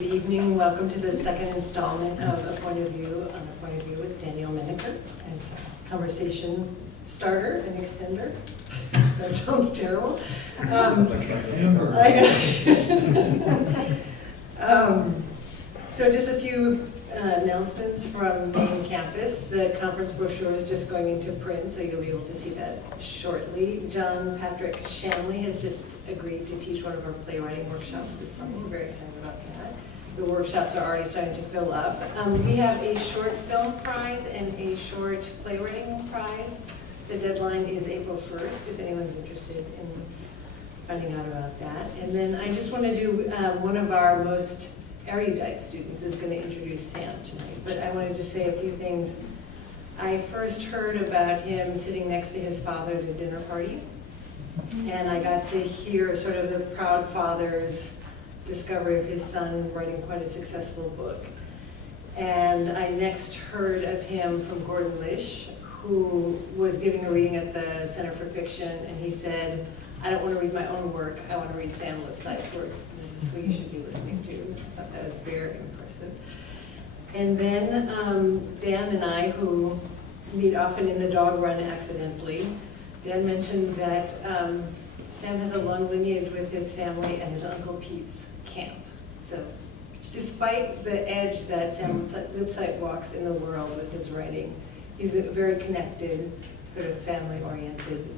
Good evening. Welcome to the second installment of A Point of View on A Point of View with Danielle Menaker as a conversation starter and extender. That sounds terrible. So just a few announcements from main campus. The conference brochure is just going into print, so you'll be able to see that shortly. John Patrick Shanley has just agreed to teach one of our playwriting workshops this summer. We're very excited about that. The workshops are already starting to fill up. We have a short film prize and a short playwriting prize. The deadline is April 1st, if anyone's interested in finding out about that. And then I just want to do, one of our most erudite students is going to introduce Sam tonight, but I wanted to say a few things. I first heard about him sitting next to his father at a dinner party, and I got to hear sort of the proud father's discovery of his son writing quite a successful book. And I next heard of him from Gordon Lish, who was giving a reading at the Center for Fiction, and he said, I don't want to read my own work, I want to read Sam Lipsyte's works. This is who you should be listening to. I thought that was very impressive. And then Dan and I, who meet often in the dog run accidentally, Dan mentioned that Sam has a long lineage with his family and his Uncle Pete's camp. So despite the edge that Sam Lipsyte walks in the world with his writing, he's a very connected, sort of family-oriented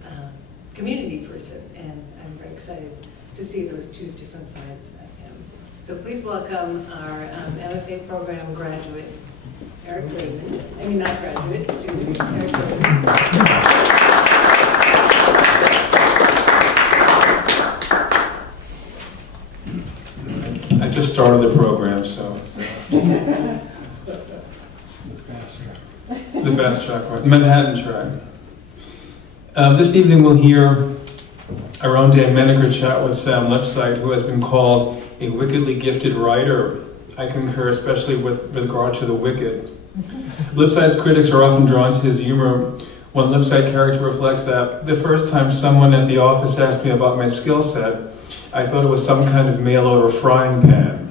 community person, and I'm very excited to see those two different sides of him. So please welcome our MFA program graduate, Eric Layman. I mean, not graduate, student, Eric Layman. I just started the program, so it's the fast track, right? Manhattan track. This evening we'll hear our own Dan Menaker chat with Sam Lipsyte, who has been called a wickedly gifted writer. I concur, especially with regard to the wicked. Lipsyte's critics are often drawn to his humor. One Lipsyte character reflects that the first time someone at the office asked me about my skill set, I thought it was some kind of mail-order frying pan.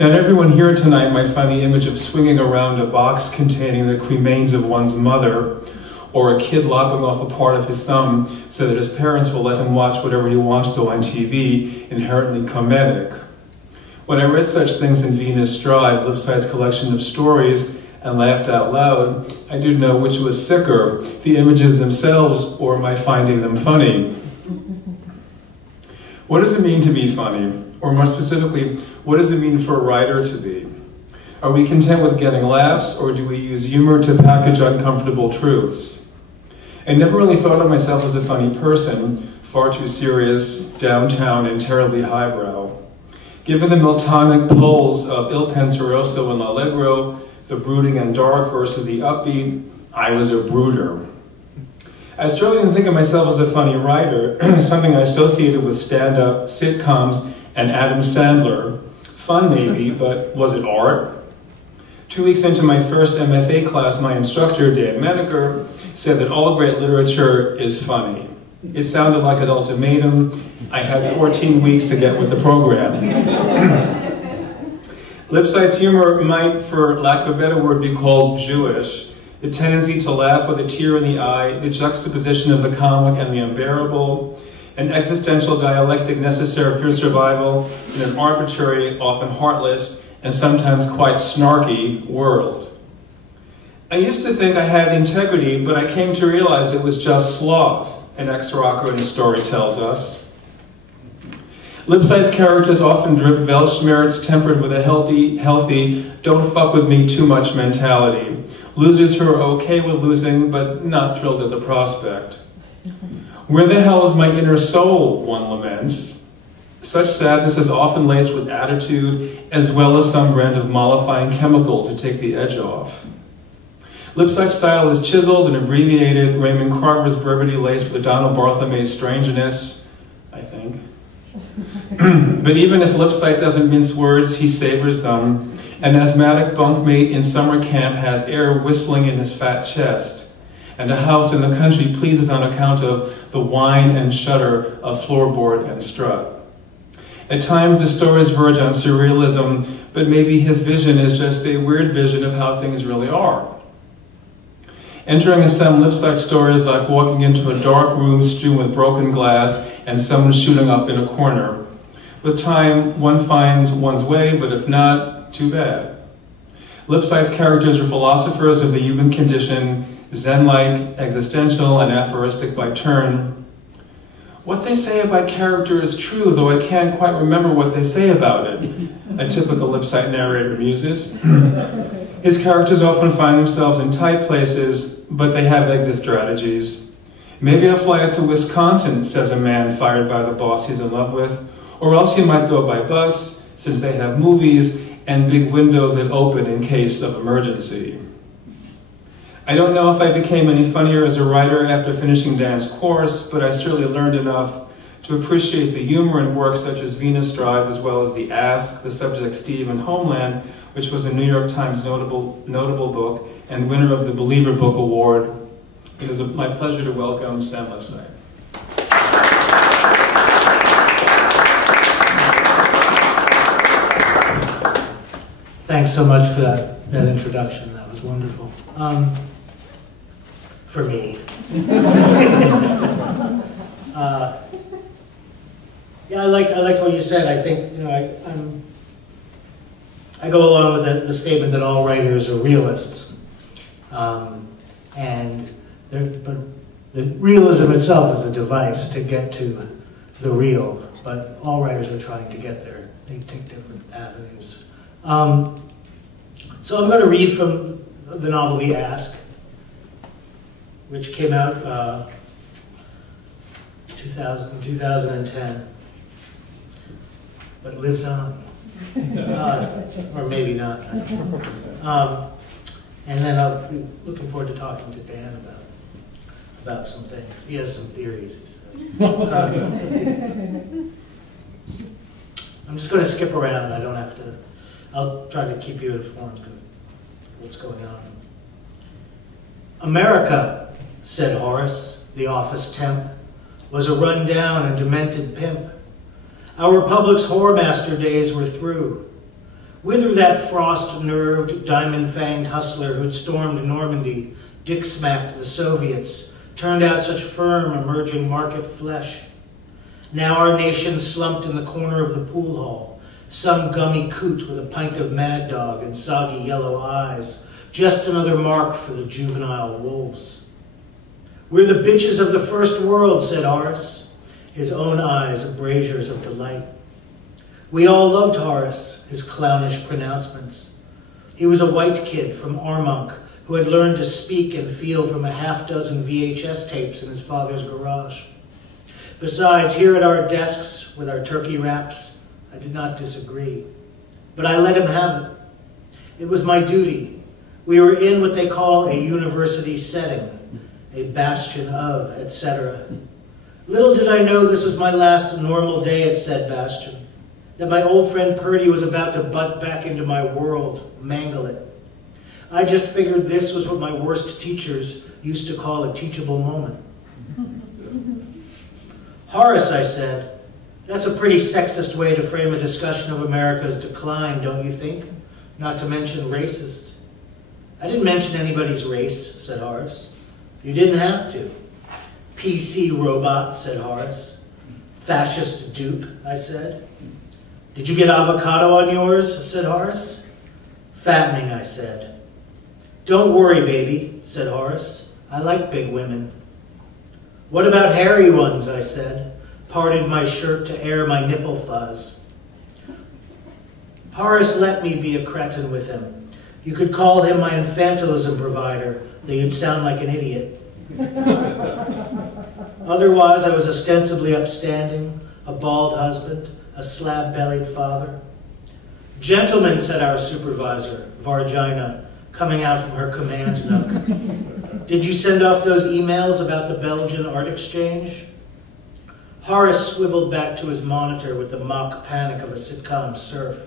Now, everyone here tonight might find the image of swinging around a box containing the cremains of one's mother, or a kid lopping off a part of his thumb so that his parents will let him watch whatever he wants to on TV, inherently comedic. When I read such things in Venus Stride, Lipsyte's collection of stories, and laughed out loud, I didn't know which was sicker, the images themselves or my finding them funny. What does it mean to be funny? Or more specifically, what does it mean for a writer to be? Are we content with getting laughs, or do we use humor to package uncomfortable truths? I never really thought of myself as a funny person, far too serious, downtown, and terribly highbrow. Given the Miltonic poles of Il Penseroso and L'Allegro, the brooding and dark versus the upbeat, I was a brooder. I struggled to think of myself as a funny writer, something I associated with stand-up, sitcoms, and Adam Sandler. Fun maybe, but was it art? 2 weeks into my first MFA class, my instructor, Dan Menaker, said that all great literature is funny. It sounded like an ultimatum. I had 14 weeks to get with the program. Lipsyte's humor might, for lack of a better word, be called Jewish. The tendency to laugh with a tear in the eye, the juxtaposition of the comic and the unbearable, an existential dialectic necessary for survival in an arbitrary, often heartless, and sometimes quite snarky world. I used to think I had integrity, but I came to realize it was just sloth, an ex-rocker in the story tells us. Lipsyte's characters often drip Weltschmerz tempered with a healthy, don't fuck with me too much mentality. Losers who are okay with losing, but not thrilled at the prospect. Where the hell is my inner soul, one laments. Such sadness is often laced with attitude, as well as some brand of mollifying chemical to take the edge off. Lipsyte's style is chiseled and abbreviated, Raymond Carver's brevity laced with Donald Bartholomew's strangeness, I think. But even if Lipsyte doesn't mince words, he savors them. An asthmatic bunkmate in summer camp has air whistling in his fat chest, and a house in the country pleases on account of the whine and shudder of floorboard and strut. At times the stories verge on surrealism, but maybe his vision is just a weird vision of how things really are. Entering some Lipsyte stories like walking into a dark room strewn with broken glass and someone shooting up in a corner. With time, one finds one's way, but if not, too bad. Lipsyte's characters are philosophers of the human condition, Zen-like, existential, and aphoristic by turn. What they say about character is true, though I can't quite remember what they say about it, a typical Lipsyte narrator muses. His characters often find themselves in tight places, but they have exit strategies. Maybe I'll fly out to Wisconsin, says a man fired by the boss he's in love with, or else he might go by bus, since they have movies and big windows that open in case of emergency. I don't know if I became any funnier as a writer after finishing Dan's course, but I certainly learned enough to appreciate the humor in works such as Venus Drive, as well as The Ask, The Subject Steve, and Homeland, which was a New York Times notable book and winner of the Believer Book Award. It is my pleasure to welcome Sam Lipsyte. Thanks so much for that introduction. That was wonderful. For me. Yeah, I liked what you said. I think I go along with the statement that all writers are realists, but the realism itself is a device to get to the real. But all writers are trying to get there. They take different avenues. So I'm going to read from the novel The Ask, which came out 2010, but lives on, or maybe not. And then I'll be looking forward to talking to Dan about some things. He has some theories, he says. I'm just going to skip around. I don't have to. I'll try to keep you informed of what's going on. America, said Horace, the office temp, was a run-down and demented pimp. Our republic's whoremaster days were through. Whither that frost-nerved, diamond-fanged hustler who'd stormed Normandy, dick-smacked the Soviets, turned out such firm, emerging market flesh. Now our nation slumped in the corner of the pool hall, some gummy coot with a pint of Mad Dog and soggy yellow eyes, just another mark for the juvenile wolves. We're the bitches of the first world, said Horace, his own eyes braziers of delight. We all loved Horace, his clownish pronouncements. He was a white kid from Armonk who had learned to speak and feel from a half-dozen VHS tapes in his father's garage. Besides, here at our desks with our turkey wraps, I did not disagree. But I let him have it. It was my duty. We were in what they call a university setting, a bastion of, etc. Little did I know this was my last normal day at said bastion, that my old friend Purdy was about to butt back into my world, mangle it. I just figured this was what my worst teachers used to call a teachable moment. Horace, I said, that's a pretty sexist way to frame a discussion of America's decline, don't you think? Not to mention racist. I didn't mention anybody's race, said Horace. You didn't have to. PC robot, said Horace. Fascist dupe, I said. Did you get avocado on yours, said Horace. Fattening, I said. Don't worry, baby, said Horace. I like big women. What about hairy ones, I said. Parted my shirt to air my nipple fuzz. Horace let me be a cretin with him. You could call him my infantilism provider, though you'd sound like an idiot. Otherwise, I was ostensibly upstanding, a bald husband, a slab-bellied father. Gentlemen, said our supervisor, Vargina, coming out from her command nook. Did you send off those emails about the Belgian art exchange? Horace swiveled back to his monitor with the mock panic of a sitcom serf.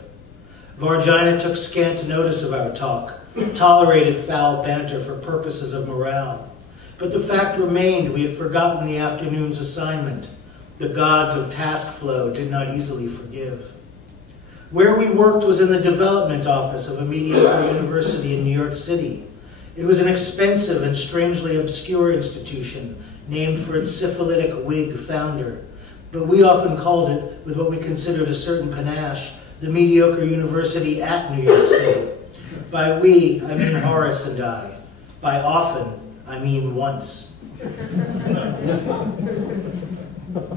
Vargina took scant notice of our talk, tolerated foul banter for purposes of morale. But the fact remained we had forgotten the afternoon's assignment, The gods of task flow did not easily forgive. Where we worked was in the development office of a mediocre university in New York City. It was an expensive and strangely obscure institution named for its syphilitic Whig founder, but we often called it, with what we considered a certain panache, the mediocre university at New York City. By we, I mean Horace and I. By often, I mean once.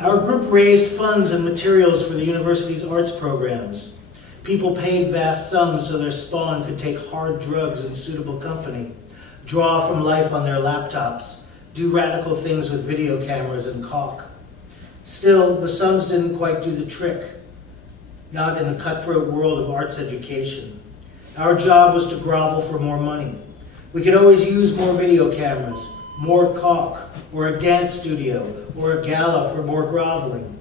Our group raised funds and materials for the university's arts programs. People paid vast sums so their spawn could take hard drugs in suitable company, draw from life on their laptops, do radical things with video cameras and caulk. Still, the sums didn't quite do the trick, not in the cutthroat world of arts education. Our job was to grovel for more money. We could always use more video cameras, more caulk, or a dance studio, or a gala for more groveling.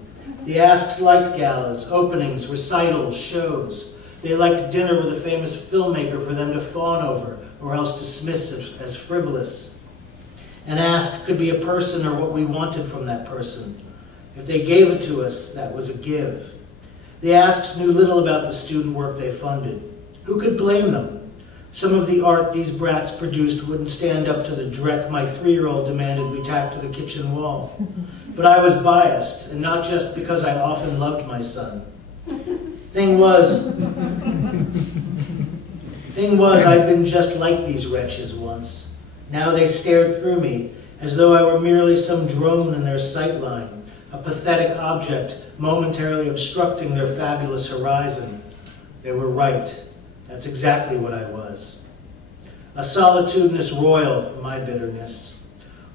The asks liked galas, openings, recitals, shows. They liked dinner with a famous filmmaker for them to fawn over, or else dismiss as frivolous. An ask could be a person or what we wanted from that person. If they gave it to us, that was a give. The asks knew little about the student work they funded. Who could blame them? Some of the art these brats produced wouldn't stand up to the dreck my 3-year-old demanded we tack to the kitchen wall. But I was biased, and not just because I often loved my son. Thing was, I'd been just like these wretches once. Now they stared through me, as though I were merely some drone in their sightline, a pathetic object momentarily obstructing their fabulous horizon. They were right. That's exactly what I was. A solitudinous royal, my bitterness.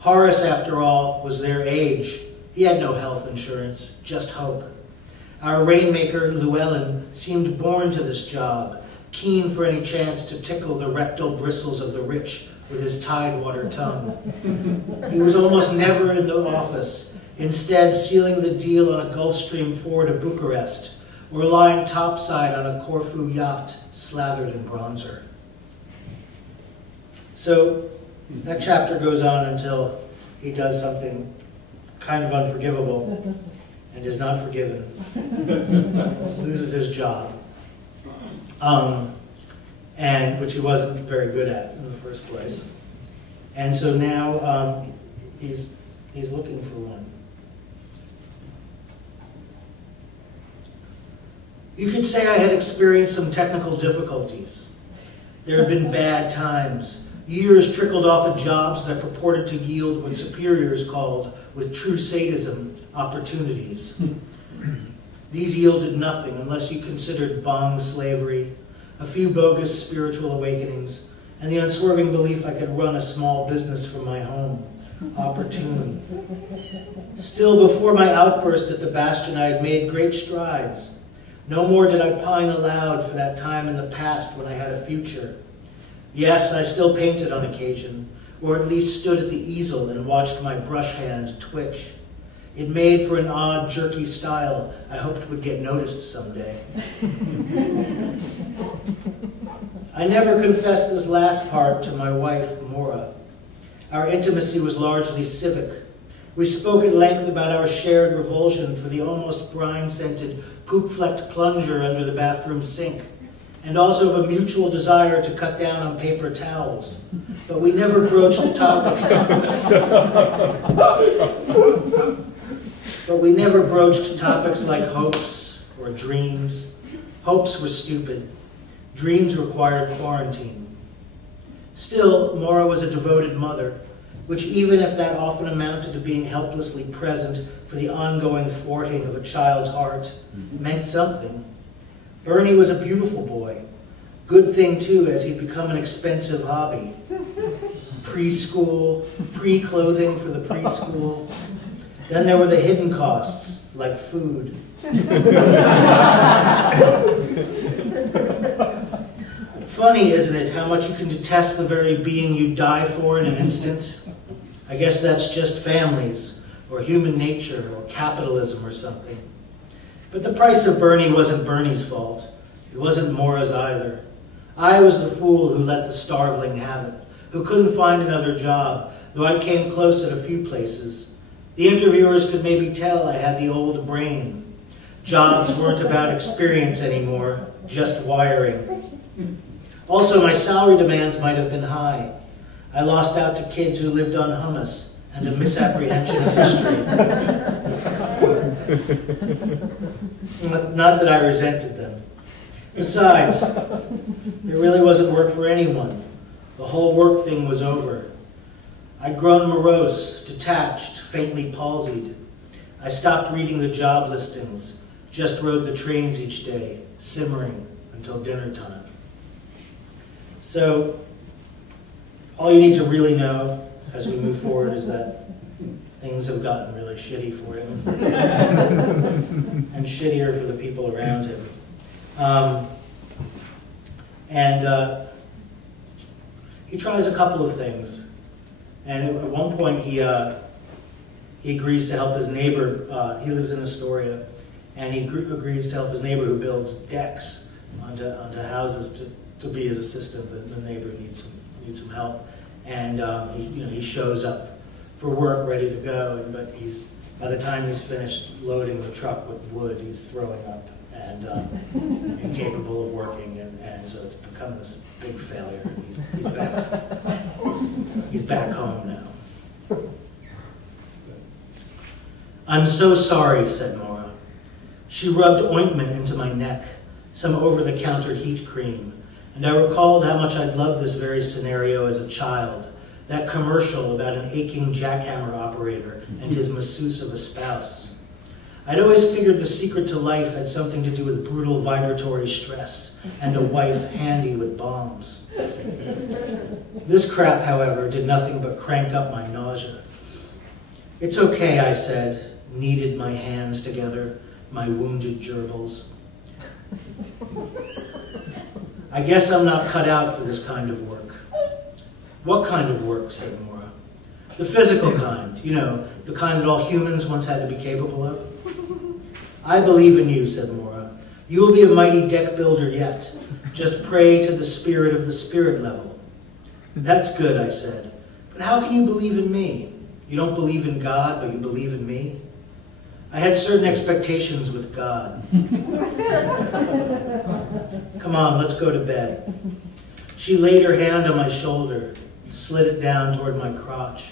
Horace, after all, was their age. He had no health insurance, just hope. Our rainmaker, Llewellyn, seemed born to this job, keen for any chance to tickle the rectal bristles of the rich with his tidewater tongue. He was almost never in the office, instead sealing the deal on a Gulfstream 4 to Bucharest, or lying topside on a Corfu yacht slathered in bronzer. So that chapter goes on until he does something kind of unforgivable and is not forgiven. Loses his job, and which he wasn't very good at in the first place. And so now he's looking for one. You could say I had experienced some technical difficulties. There had been bad times. Years trickled off of jobs that purported to yield what superiors called, with true sadism, opportunities. These yielded nothing unless you considered bong slavery, a few bogus spiritual awakenings, and the unswerving belief I could run a small business from my home. Opportune. Still, before my outburst at the Bastion, I had made great strides. No more did I pine aloud for that time in the past when I had a future. Yes, I still painted on occasion, or at least stood at the easel and watched my brush hand twitch. It made for an odd, jerky style I hoped would get noticed someday. I never confessed this last part to my wife, Maura. Our intimacy was largely civic. We spoke at length about our shared revulsion for the almost brine-scented poop-flecked plunger under the bathroom sink, and also of a mutual desire to cut down on paper towels. But we never broached topics. Like hopes or dreams. Hopes were stupid. Dreams required quarantine. Still, Maura was a devoted mother, which, even if that often amounted to being helplessly present for the ongoing thwarting of a child's heart, meant something. Bernie was a beautiful boy. Good thing, too, as he'd become an expensive hobby. Preschool, pre-clothing for the preschool. Then there were the hidden costs, like food. Funny, isn't it, how much you can detest the very being you die for in an instant? I guess that's just families, or human nature, or capitalism or something. But the price of Bernie wasn't Bernie's fault. It wasn't Maura's either. I was the fool who let the starveling have it, who couldn't find another job, though I came close at a few places. The interviewers could maybe tell I had the old brain. Jobs weren't about experience anymore, just wiring. Also, my salary demands might have been high. I lost out to kids who lived on hummus and a misapprehension of history. Not that I resented them. Besides, it really wasn't work for anyone. The whole work thing was over. I'd grown morose, detached, faintly palsied. I stopped reading the job listings, just rode the trains each day, simmering until dinner time. So, all you need to really know as we move forward is that things have gotten really shitty for him. And shittier for the people around him. He tries a couple of things. And at one point he agrees to help his neighbor. He lives in Astoria. And he agrees to help his neighbor who builds decks onto houses to be his assistant. The neighbor needs some help. And he shows up for work, ready to go. But by the time he's finished loading the truck with wood, he's throwing up and incapable of working. And so it's become this big failure. He's back. He's back home now. "I'm so sorry," said Maura. She rubbed ointment into my neck, some over-the-counter heat cream, and I recalled how much I'd loved this very scenario as a child, that commercial about an aching jackhammer operator and his masseuse of a spouse. I'd always figured the secret to life had something to do with brutal vibratory stress and a wife handy with bombs. This crap, however, did nothing but crank up my nausea. "It's okay," I said, kneaded my hands together, my wounded gerbils. "I guess I'm not cut out for this kind of work." "What kind of work?" said Maura. "The physical kind, the kind that all humans once had to be capable of." "I believe in you," said Maura. "You will be a mighty deck builder yet. Just pray to the spirit of the spirit level." "That's good," I said. "But how can you believe in me? You don't believe in God, but you believe in me?" I had certain expectations with God. "Come on, let's go to bed." She laid her hand on my shoulder, slid it down toward my crotch.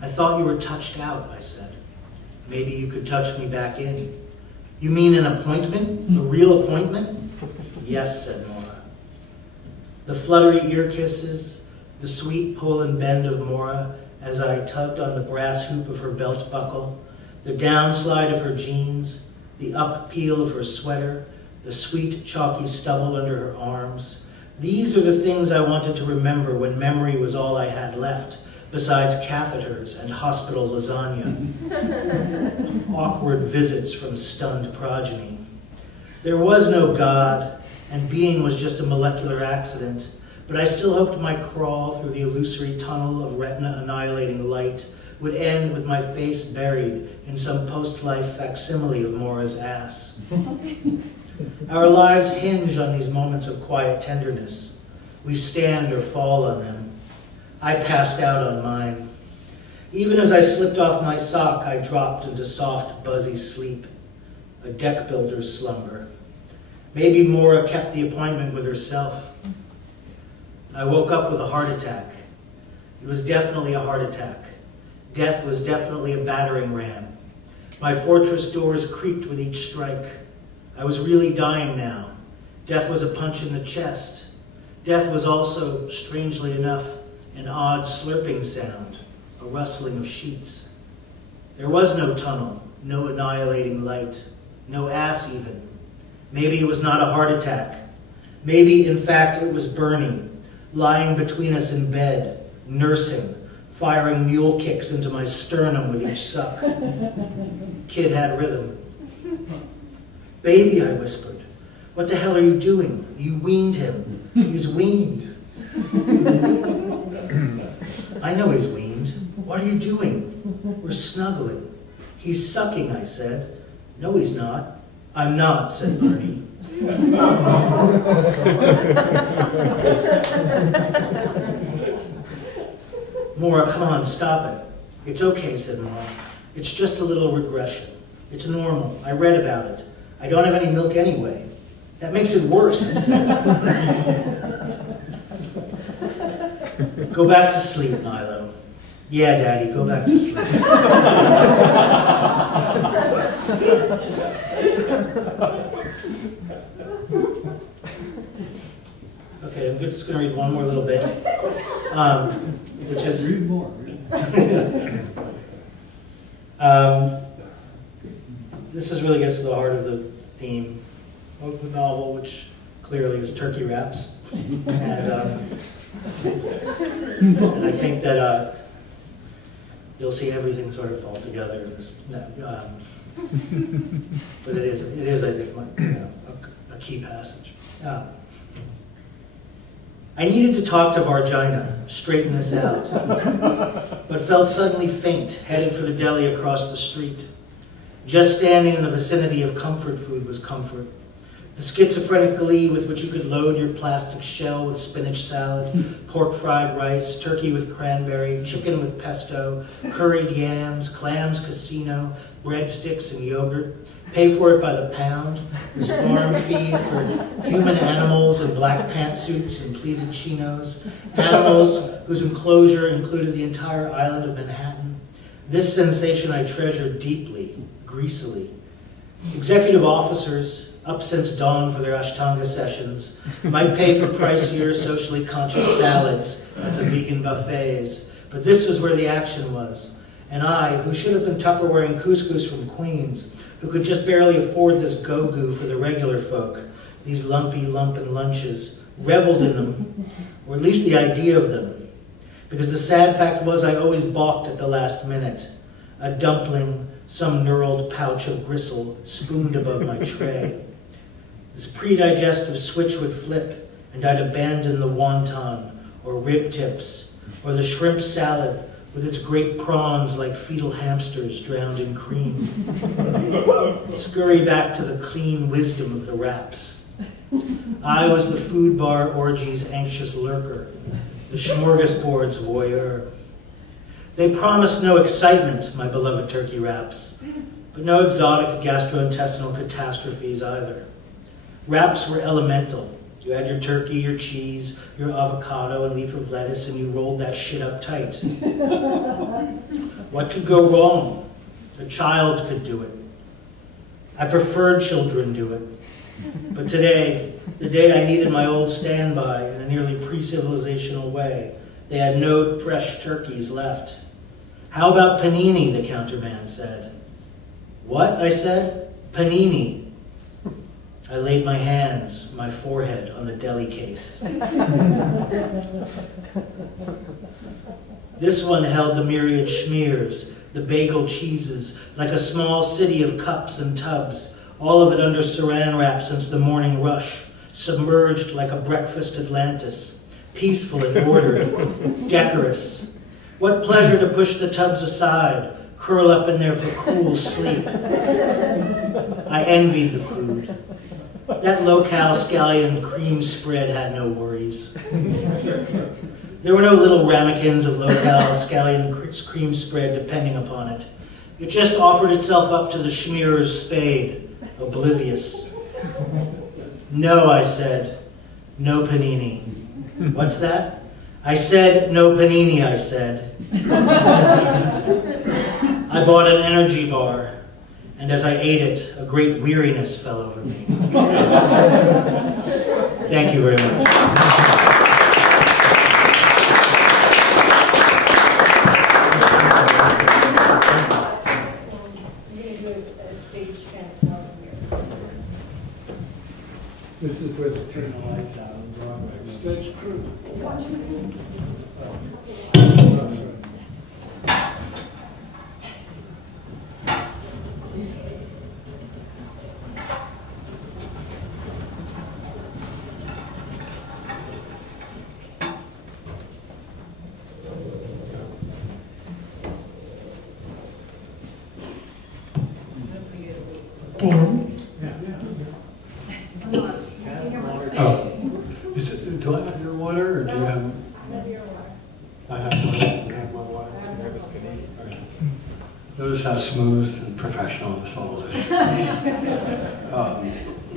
"I thought you were touched out," I said. "Maybe you could touch me back in." "You mean an appointment? A real appointment?" "Yes," said Maura. The fluttery ear kisses, the sweet pull and bend of Maura as I tugged on the brass hoop of her belt buckle, the downslide of her jeans, the up peel of her sweater, the sweet chalky stubble under her arms. These are the things I wanted to remember when memory was all I had left, besides catheters and hospital lasagna. Awkward visits from stunned progeny. There was no God, and being was just a molecular accident, but I still hoped my crawl through the illusory tunnel of retina-annihilating light would end with my face buried in some post-life facsimile of Maura's ass. Our lives hinge on these moments of quiet tenderness. We stand or fall on them. I passed out on mine. Even as I slipped off my sock, I dropped into soft, buzzy sleep, a deck builder's slumber. Maybe Maura kept the appointment with herself. I woke up with a heart attack. It was definitely a heart attack. Death was definitely a battering ram. My fortress doors creaked with each strike. I was really dying now. Death was a punch in the chest. Death was also, strangely enough, an odd slurping sound, a rustling of sheets. There was no tunnel, no annihilating light, no ass even. Maybe it was not a heart attack. Maybe, in fact, it was Bernie, lying between us in bed, nursing, firing mule kicks into my sternum with each suck. Kid had rhythm. "Baby," I whispered, "what the hell are you doing? You weaned him. He's weaned." "I know he's weaned. What are you doing?" "We're snuggling." "He's sucking," I said. "No, he's not." "I'm not," said Bernie. "Maura, come on, stop it." "It's okay," said Maura. It's just a little regression. It's normal. I read about it. I don't have any milk anyway. That makes it worse, I said. Go back to sleep, Milo. Yeah, Daddy, go back to sleep. Okay, I'm just going to read one more little bit, which is... Read more. This really gets to the heart of the theme of the novel, which clearly is turkey wraps. And I think that you'll see everything sort of fall together in this. But it is, I think, a key passage. I needed to talk to Vargina, straighten this out, but felt suddenly faint, headed for the deli across the street. Just standing in the vicinity of comfort food was comfort. The schizophrenic glee with which you could load your plastic shell with spinach salad, pork fried rice, turkey with cranberry, chicken with pesto, curried yams, clams casino, breadsticks and yogurt, pay for it by the pound, this farm feed for human animals in black pantsuits and pleated chinos, animals whose enclosure included the entire island of Manhattan. This sensation I treasured deeply, greasily. Executive officers, up since dawn for their Ashtanga sessions, might pay for pricier, socially conscious salads at the vegan buffets, but this was where the action was. And I, who should have been Tupperwaring couscous from Queens, who could just barely afford this go-goo for the regular folk, these lumpy lumpen lunches, reveled in them, or at least the idea of them. Because the sad fact was I always balked at the last minute. A dumpling, some knurled pouch of gristle spooned above my tray. This pre-digestive switch would flip, and I'd abandon the wonton, or rib tips, or the shrimp salad with its great prawns like fetal hamsters drowned in cream. Scurry back to the clean wisdom of the wraps. I was the food bar orgy's anxious lurker, the smorgasbord's voyeur. They promised no excitement, my beloved turkey wraps, but no exotic gastrointestinal catastrophes either. Wraps were elemental. You had your turkey, your cheese, your avocado, and leaf of lettuce, and you rolled that shit up tight. What could go wrong? A child could do it. I preferred children do it. But today, the day I needed my old standby in a nearly pre-civilizational way, they had no fresh turkeys left. How about panini, the counterman said. What? I said. Panini. I laid my hands, my forehead on the deli case. This one held the myriad schmears, the bagel cheeses, like a small city of cups and tubs, all of it under saran wrap since the morning rush, submerged like a breakfast Atlantis, peaceful and ordered, decorous. What pleasure to push the tubs aside, curl up in there for cool sleep. I envied the food. That low-cal scallion cream spread had no worries. There were no little ramekins of low-cal scallion cream spread depending upon it. It just offered itself up to the schmearer's spade, oblivious. No, I said. No panini. What's that? I said, no panini, I said. I bought an energy bar. And as I ate it, a great weariness fell over me. Thank you very much. This is where they turn the lights out on Broadway. Stage crew. Sam? Oh, is it, do I have your water or do you have? I have my water. You have my water. Notice how smooth and professional this all is. Now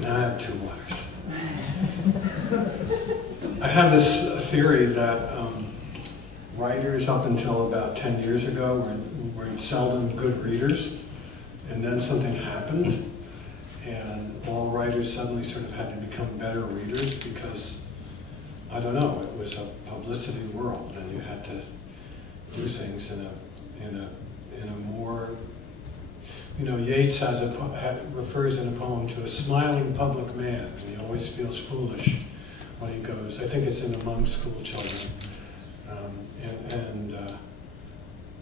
I have 2 waters. I have this theory that writers up until about 10 years ago were seldom good readers, and then something happened, and all writers suddenly sort of had to become better readers because, I don't know, it was a publicity world, and you had to do things in a more, Yeats refers in a poem to a smiling public man, and he always feels foolish when he goes. I think it's in Among School Children.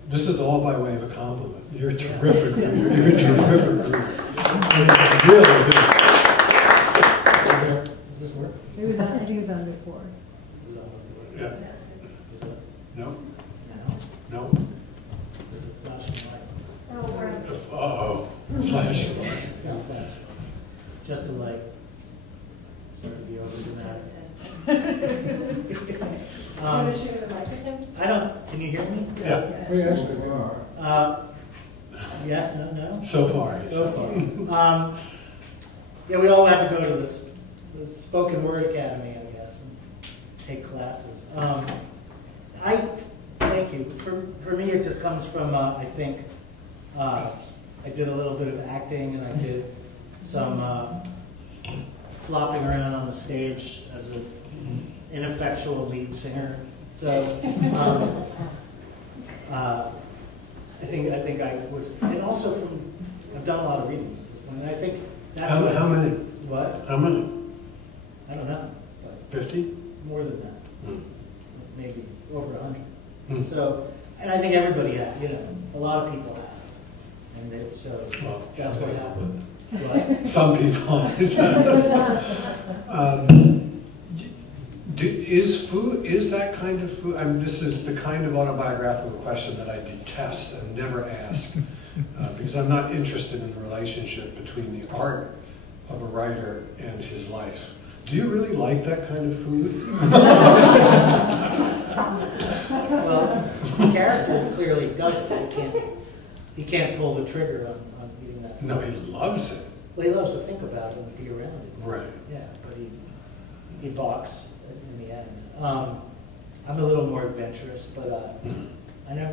This is all by way of a compliment. You're a terrific reader. You're a terrific reader. Really good. Does this work? I think it was on before. It was on before. Yeah. Is it? No? No. No? There's a flashing light. Uh-oh. Flashing light. It's not flashing. Just a light. Start to be over dramatic. Want to share the microphone? I don't. Can you hear me? Yeah. We actually are. Yes. No. So far. So far. Yeah, we all had to go to the Spoken Word Academy, I guess, and take classes. Thank you. For me, it just comes from, I think, I did a little bit of acting, and I did some flopping around on the stage as an ineffectual lead singer. So I think I was, and also I've done a lot of readings at this point, and I think that's How many? What? How many? I don't know, but 50? more than that, maybe over 100. Hmm. So, and I think everybody has, a lot of people have, and Well, that's what happened. What? Some people. Is that kind of food? I mean, this is the kind of autobiographical question that I detest and never ask, because I'm not interested in the relationship between the art of a writer and his life. Do you really like that kind of food? Well, the character clearly doesn't. He can't pull the trigger on eating that food. No, he loves it. Well, he loves to think about it and be around it. Right. Yeah, but he balks in the end. I'm a little more adventurous, but I know,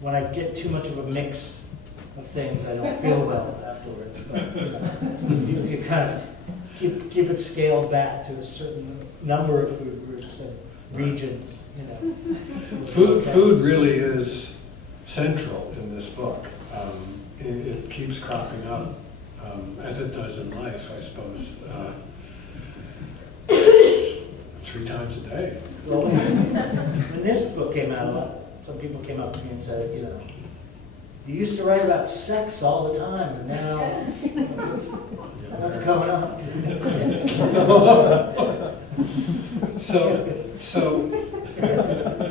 when I get too much of a mix of things, I don't feel well afterwards. But you kind of keep it scaled back to a certain number of food groups and regions. Food really is central in this book. It keeps cropping up, as it does in life, I suppose, 3 times a day. Well, when this book came out, some people came up to me and said, you used to write about sex all the time, and now what's coming up?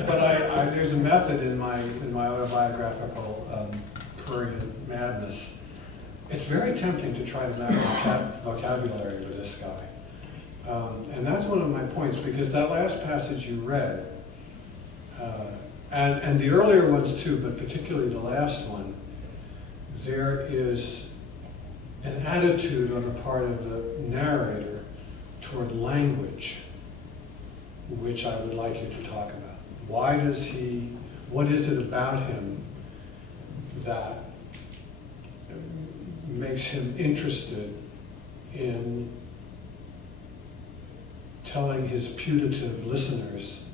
But there's a method in my autobiographical prurient madness. It's very tempting to try to match vocabulary with this guy. And that's one of my points, because that last passage you read, and the earlier ones too, but particularly the last one, there is an attitude on the part of the narrator toward language, which I would like you to talk about. What is it about him that makes him interested in telling his putative listeners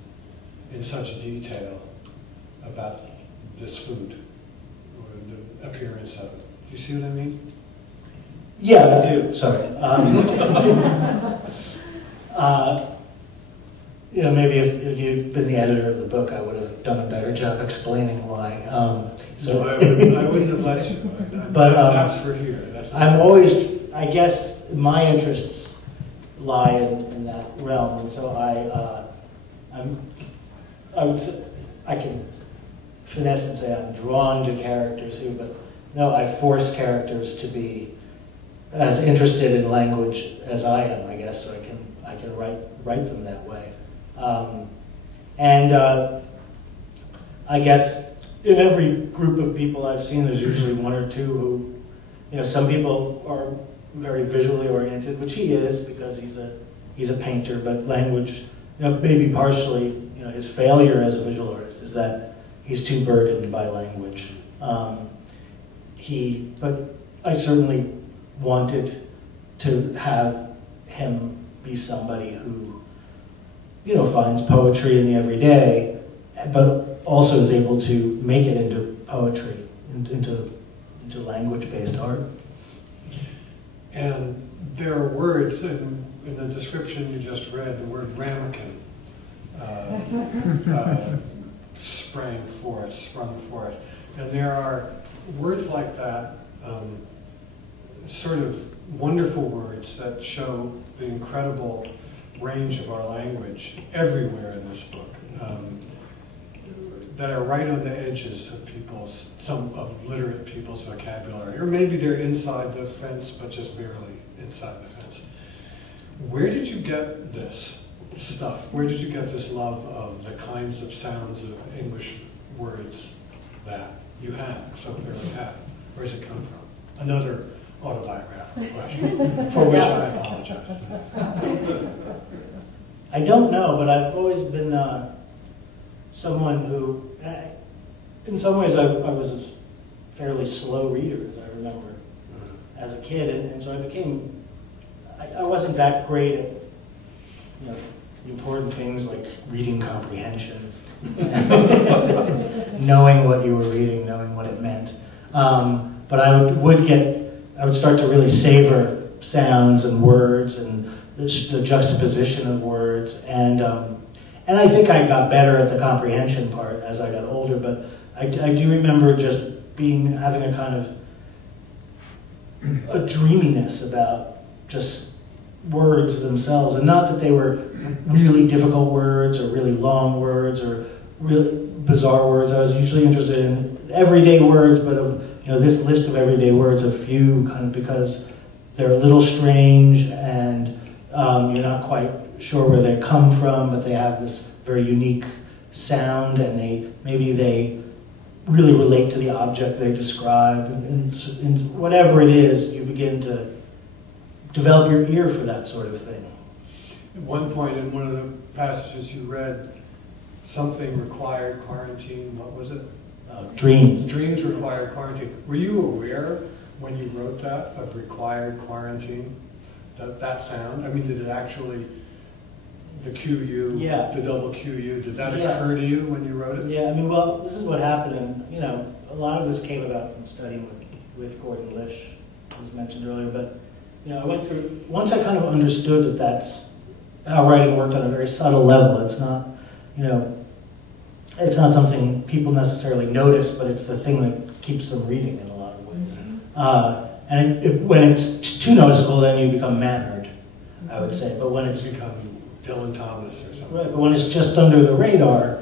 in such detail about this food or the appearance of it? Do you see what I mean? Yeah, I do. Sorry. Maybe if you'd been the editor of the book, I would have done a better job explaining why. I wouldn't have let you. But that's for here. I'm always, I guess, my interests lie in that realm, and so I would say, I can finesse and say I'm drawn to characters who, but no, I force characters to be as interested in language as I am, I guess, so I can write them that way. I guess in every group of people I've seen, there's usually one or two who, some people are very visually oriented, which he is because he's a painter, but language, maybe partially, his failure as a visual artist is that he's too burdened by language. But I certainly wanted to have him be somebody who, finds poetry in the everyday, but also is able to make it into poetry, into language-based art. And there are words in the description you just read, the word ramekin sprung forth. And there are words like that, sort of wonderful words that show the incredible range of our language everywhere in this book, that are right on the edges of some literate people's vocabulary, or maybe they're inside the fence, but just barely inside the fence. Where did you get this stuff? Where did you get this love of the kinds of sounds of English words that you so clearly have? Where does it come from? Another autobiographical question, for which I apologize. I don't know, but I've always been someone who, in some ways, I was a fairly slow reader, as I remember, as a kid, and so I wasn't that great at, important things like reading comprehension, knowing what you were reading, knowing what it meant. But I would start to really savor sounds and words and the juxtaposition of words, and I think I got better at the comprehension part as I got older. But I do remember just having a kind of a dreaminess about just words themselves, and not that they were really difficult words or really long words or really bizarre words. I was usually interested in everyday words, but this list of everyday words, a few kind of because they're a little strange and you're not quite sure where they come from, but they have this very unique sound, and maybe they really relate to the object they describe, and whatever it is, you begin to develop your ear for that sort of thing. At one point in one of the passages you read, something required quarantine. What was it? Dreams. Dreams required quarantine. Were you aware when you wrote that of required quarantine? That sound? I mean, did it actually, the QU, the double QU, did that occur to you when you wrote it? Yeah, I mean, well, this is what happened, and a lot of this came about from studying with Gordon Lish, who was mentioned earlier, but I went through, once I kind of understood that that's how writing worked on a very subtle level. It's not, it's not something people necessarily notice, but it's the thing that keeps them reading in a lot of ways. And when it's too noticeable, then you become mannered, I would say. But when it's become Dylan Thomas or something. Right, but when it's just under the radar,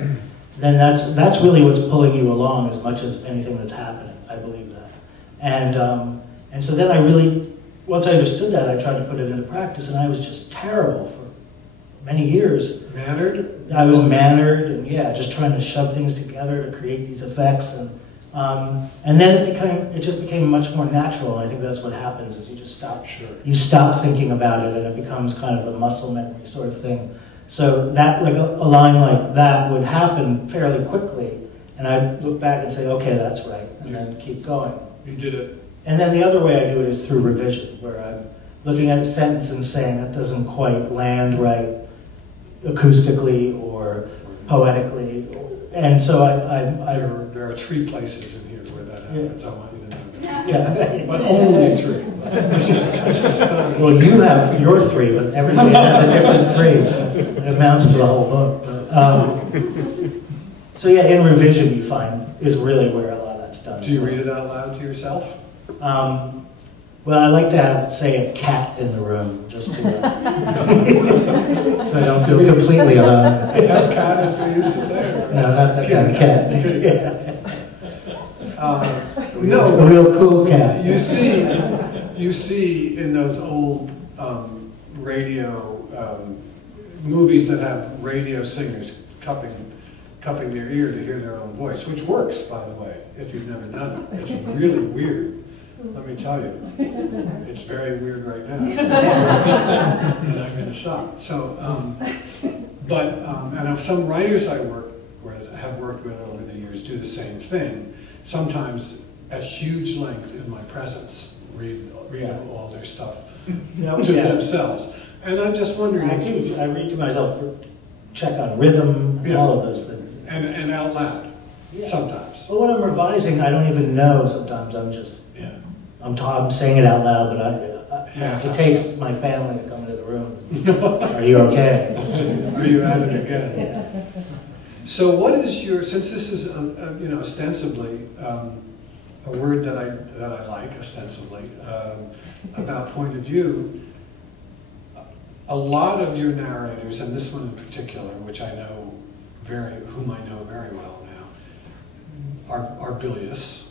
then that's really what's pulling you along as much as anything that's happening. I believe that. And so then I really, once I understood that, I tried to put it into practice, and I was just terrible for many years. Mannered? I was mannered, and just trying to shove things together to create these effects, and then it just became much more natural. And I think that's what happens is you just stop. Sure. You stop thinking about it, and it becomes kind of a muscle memory sort of thing. So that, like a line like that, would happen fairly quickly, and I look back and say, okay, that's right, and then keep going. You did it. And then the other way I do it is through revision, where I'm looking at a sentence and saying that doesn't quite land right acoustically or poetically, and so There are 3 places in here where that happens. I want you to know that. Yeah. But only 3. Well, you have your 3, but everybody has a different 3, so it amounts to the whole book. So in revision, you find is really where a lot of that's done. Do you read it out loud to yourself? Well, I like to say a cat in the room, just to, so I don't feel completely alone. That cat, as we used to say. Right? No, not that kind of cat. No, a real cool cat. You see in those old radio movies that have radio singers cupping their ear to hear their own voice, which works, by the way, if you've never done it. It's really weird, let me tell you. It's very weird right now. And I'm going to stop. So, and some writers I have worked with over the years do the same thing, sometimes at huge length in my presence, read all their stuff to themselves. And I'm just wondering... I read to myself, check on rhythm, all of those things. And out loud, sometimes. Well, when I'm revising, I don't even know sometimes. I'm just... I'm saying it out loud, but it takes my family to come into the room. Are you okay? Are you at it again? So what is your, since this is ostensibly a word that I like, ostensibly, about point of view, a lot of your narrators, and this one in particular, which I know whom I know very well now, are bilious.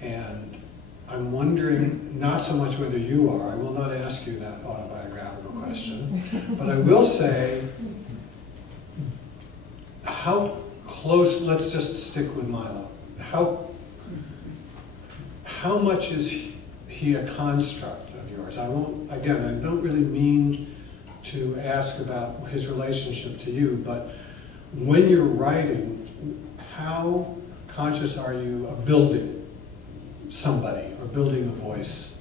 And I'm wondering, not so much whether you are, I will not ask you that autobiographical question, but I will say, how close, let's just stick with Milo, how much is he a construct of yours? I don't really mean to ask about his relationship to you, but when you're writing, how conscious are you of building somebody or building a voice?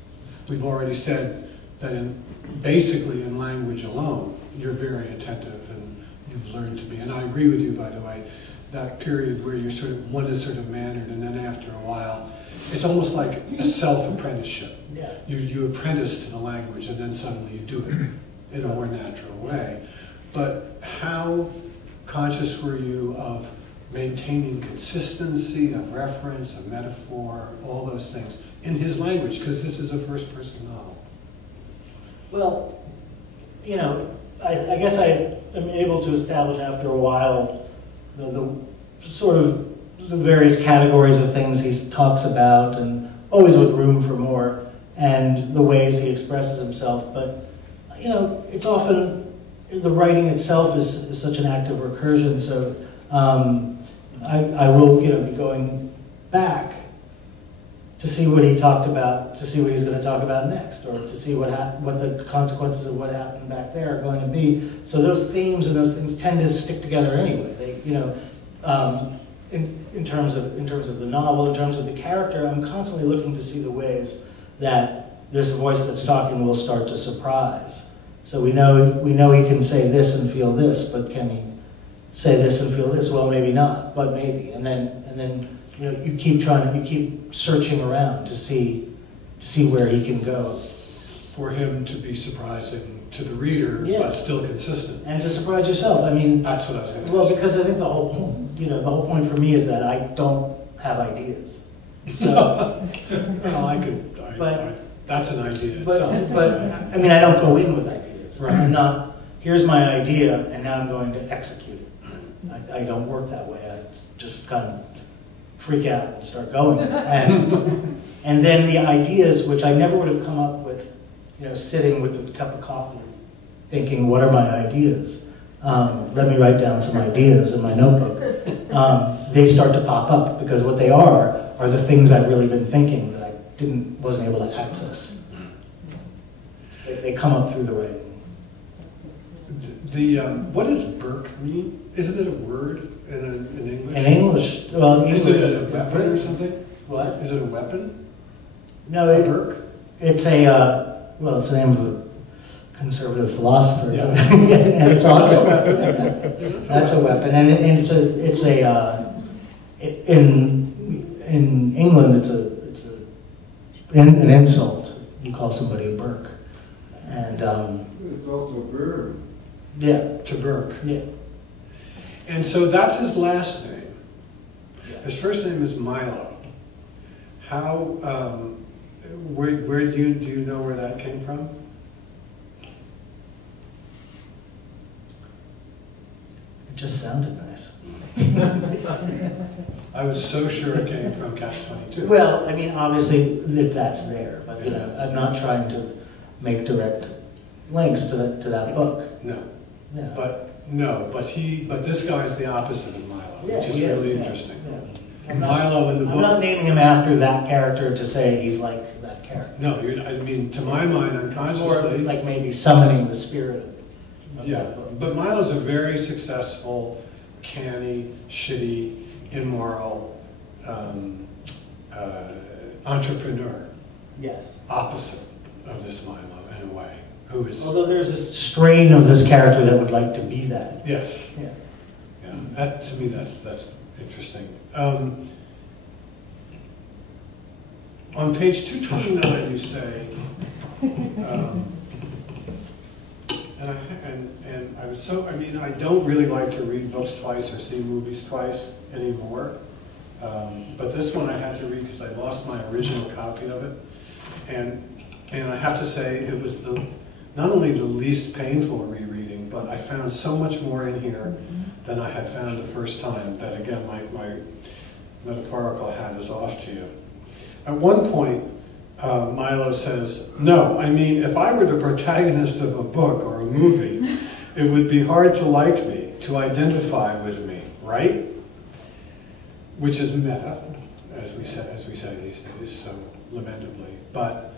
We've already said that basically in language alone, you're very attentive and you've learned to be. And I agree with you, by the way, that period where one is sort of mannered, and then after a while, it's almost like a self-apprenticeship. Yeah. You apprentice to the language, and then suddenly you do it in a more natural way. But how conscious were you of maintaining consistency, of reference, of metaphor, all those things in his language? Because this is a first-person novel. Well, I guess I am able to establish after a while the sort of the various categories of things he talks about, and always with room for more, and the ways he expresses himself. But, it's often, the writing itself is such an act of recursion, so I will, be going back to see what he talked about, to see what he's going to talk about next, or to see what the consequences of what happened back there are going to be. So those themes and those things tend to stick together anyway. In terms of the novel, in terms of the character, I'm constantly looking to see the ways that this voice that's talking will start to surprise. So we know he can say this and feel this, but can he say this and feel this? Well, maybe not, but maybe. And then you keep searching around to see where he can go. For him to be surprising to the reader, but still consistent. And to surprise yourself. I mean, that's what I was going to Well, because I think the whole point for me is that I don't have ideas. So, that's an idea itself. But I mean, I don't go in with ideas. Right. I'm not, here's my idea, and now I'm going to execute it. I don't work that way. I just kind of freak out and start going. And then the ideas, which I never would have come up with, sitting with a cup of coffee, thinking, what are my ideas? Let me write down some ideas in my notebook. They start to pop up, because what they are the things I've really been thinking that I wasn't able to access. They come up through the writing. What does Brook mean? Isn't it a word in English? In English, well, is it a weapon or something? What? Is it a weapon? No, Brook. It's it's the name of a conservative philosopher. Yeah. And it's also That's a weapon. That's a weapon, and it's in England it's an insult. You call somebody a Burke, and it's also a verb. Yeah, to Brook. Yeah. And so that's his last name. Yeah. His first name is Milo. How? Where do you know where that came from? It just sounded nice. I was so sure it came from Catch-22. Well, I mean, obviously that's there, but I'm not trying to make direct links to that book. No. Yeah. But this guy is the opposite of Milo, Yeah, which is he really yeah, interesting. yeah. Milo in the book. I'm not naming him after that character to say he's like that character. No, I mean, to my mind, It's more unconsciously. like maybe summoning the spirit of Yeah, that book. but Milo's a very successful, canny, shitty, immoral entrepreneur. Yes. Opposite of this Milo in a way, who is. Although there's a strain of this character that would like to be that. Yes. Yeah. Yeah. That, to me, that's interesting. On page 229, you say, and I was so, I mean, I don't really like to read books twice or see movies twice anymore. But this one I had to read because I lost my original copy of it. And I have to say it was not only the least painful rereading, but I found so much more in here than I had found the first time that, again, my metaphorical hat is off to you. At one point, Milo says, no, I mean, if I were the protagonist of a book or a movie, it would be hard to like me, to identify with me, right? Which is meta, as we say these days, so lamentably. But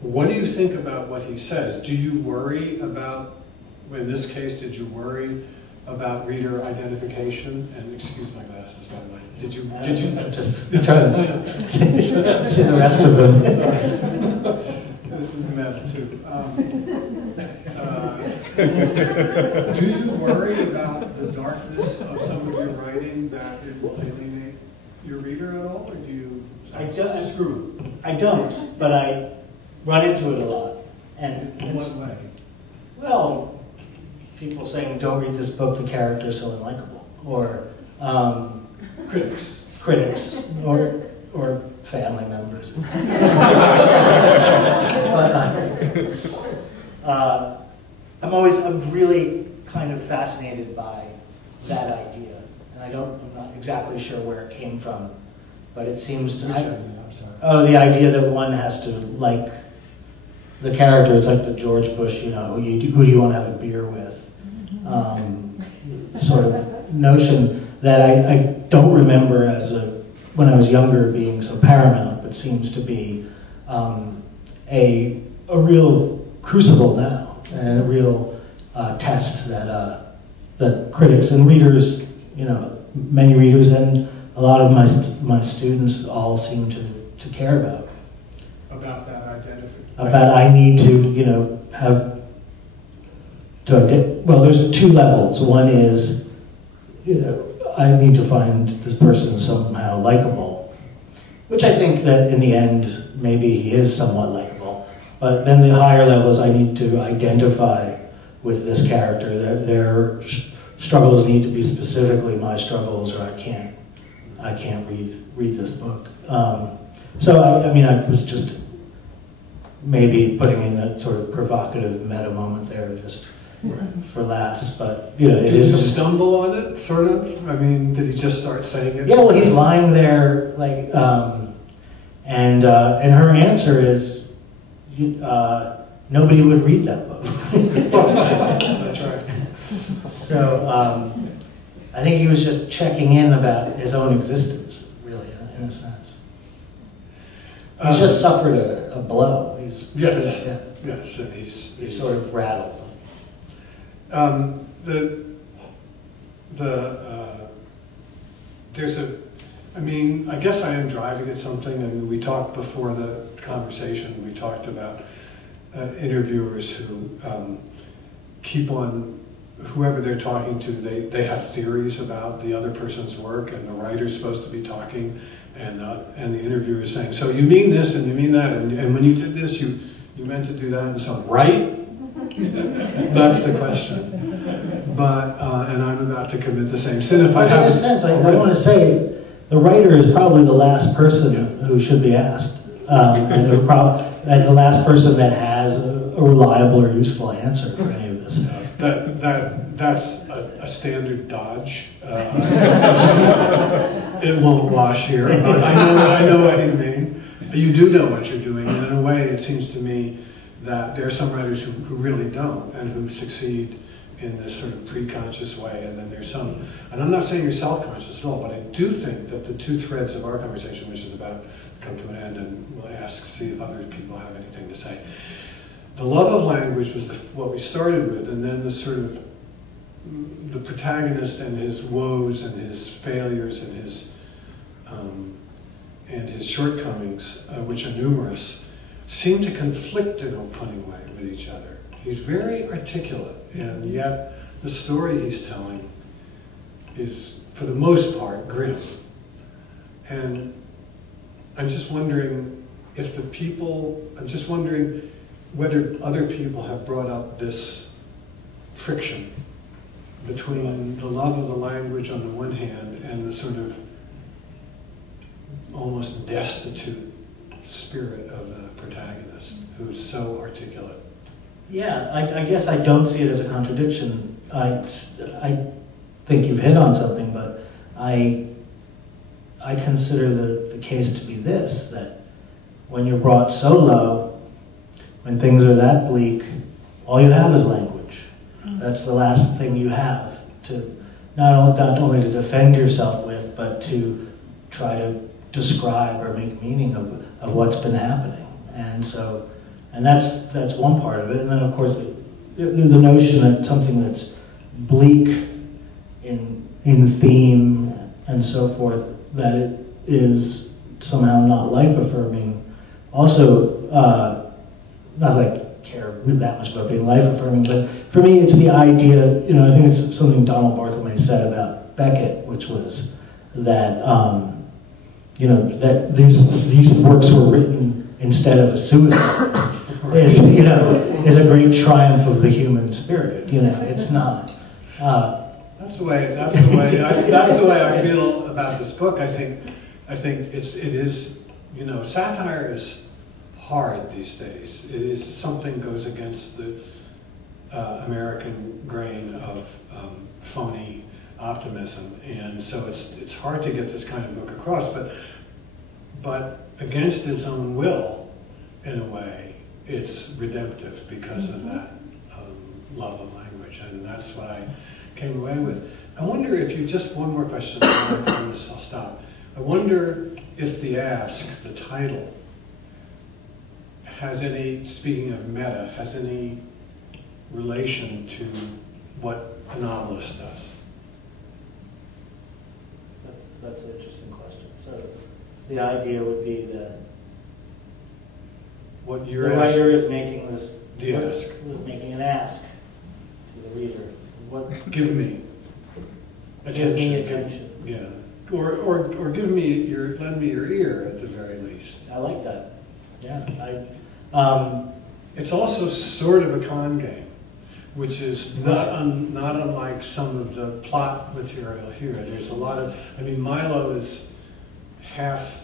what do you think about what he says? Do you worry about, in this case, did you worry about reader identification? And excuse my glasses, by the way. Did you? Just trying to see the rest of them. This is meta too. Do you worry about the darkness of some of your writing, that it will alienate your reader at all, or do you? I don't, but I run into it a lot. And in what way? Well, people saying, "Don't read this book; the character is so unlikable," or critics, or family members. But I'm really kind of fascinated by that idea, and I'm not exactly sure where it came from, but it seems to. The idea that one has to like the character. It's like the George Bush, who do you want to have a beer with, sort of notion that I don't remember when I was younger being so paramount, but seems to be a real crucible now, and a real test that critics and readers, many readers and a lot of my students all seem to care about. About that identification. About I need to, there's two levels. One is, I need to find this person somehow likable, which I think that in the end, maybe he is somewhat likable. But then the higher level is I need to identify with this character, that their struggles need to be specifically my struggles, or I can't read this book. So I was just maybe putting in a sort of provocative meta moment there, just for laughs. But it is. Did you stumble on it, sort of? I mean, did he just start saying it? Yeah, well, he's lying there, and her answer is, nobody would read that book. That's right. So I think he was just checking in about his own existence, really, in a sense. He's just suffered a blow. Yes, and he's sort of rattled. I guess I am driving at something. I mean, we talked before the conversation, we talked about interviewers who keep on, whoever they're talking to, they have theories about the other person's work, and the writer's supposed to be talking, and the interviewer is saying, so you mean this and you mean that, and when you did this, you meant to do that and so on, right? That's the question. But, and I'm about to commit the same sin if I have... In a sense, I want to say, the writer is probably the last person who should be asked, and the last person that has a reliable or useful answer for any of this stuff. That's a standard dodge. It won't wash here. But I know what you mean. You do know what you're doing, and in a way, it seems to me that there are some writers who really don't, and who succeed in this sort of pre-conscious way, and then there's some, and I'm not saying you're self-conscious at all, but I do think that the two threads of our conversation, which is about to come to an end, and we'll see if other people have anything to say. The love of language was what we started with, and then the sort of the protagonist and his woes and his failures and his shortcomings, which are numerous, seem to conflict in a funny way with each other. He's very articulate, and yet the story he's telling is, for the most part, grim. And I'm just wondering if I'm just wondering whether other people have brought up this friction between the love of the language on the one hand and the sort of almost destitute spirit of the protagonist, who's so articulate. Yeah, I guess I don't see it as a contradiction. I think you've hit on something, but I consider the case to be this, that when you're brought so low, when things are that bleak, all you have is language. That's the last thing you have to not only to defend yourself with, but to try to describe or make meaning of what's been happening. And that's one part of it. And then of course the notion that something that's bleak in theme and so forth, that it is somehow not life-affirming. Also, not that I care that much about being life-affirming, but for me it's the idea, I think it's something Donald Barthelme said about Beckett, which was that, that these works were written instead of a suicide. is a great triumph of the human spirit. It's not. That's the way I feel about this book. I think it is. Satire is hard these days. It is something goes against the American grain of phony optimism, and so it's hard to get this kind of book across. But against its own will, in a way, it's redemptive because of that love of language, and that's what I came away with. I wonder if just one more question, and I promise I'll stop. I wonder if the ask, the title, has any, speaking of meta, has any relation to what a novelist does? That's an interesting question. So the idea would be that what the writer is making making an ask to the reader. Give me attention. Give me attention. Yeah. Or lend me your ear at the very least. I like that. Yeah. It's also sort of a con game, which is not unlike some of the plot material here. There's a lot of, Milo is half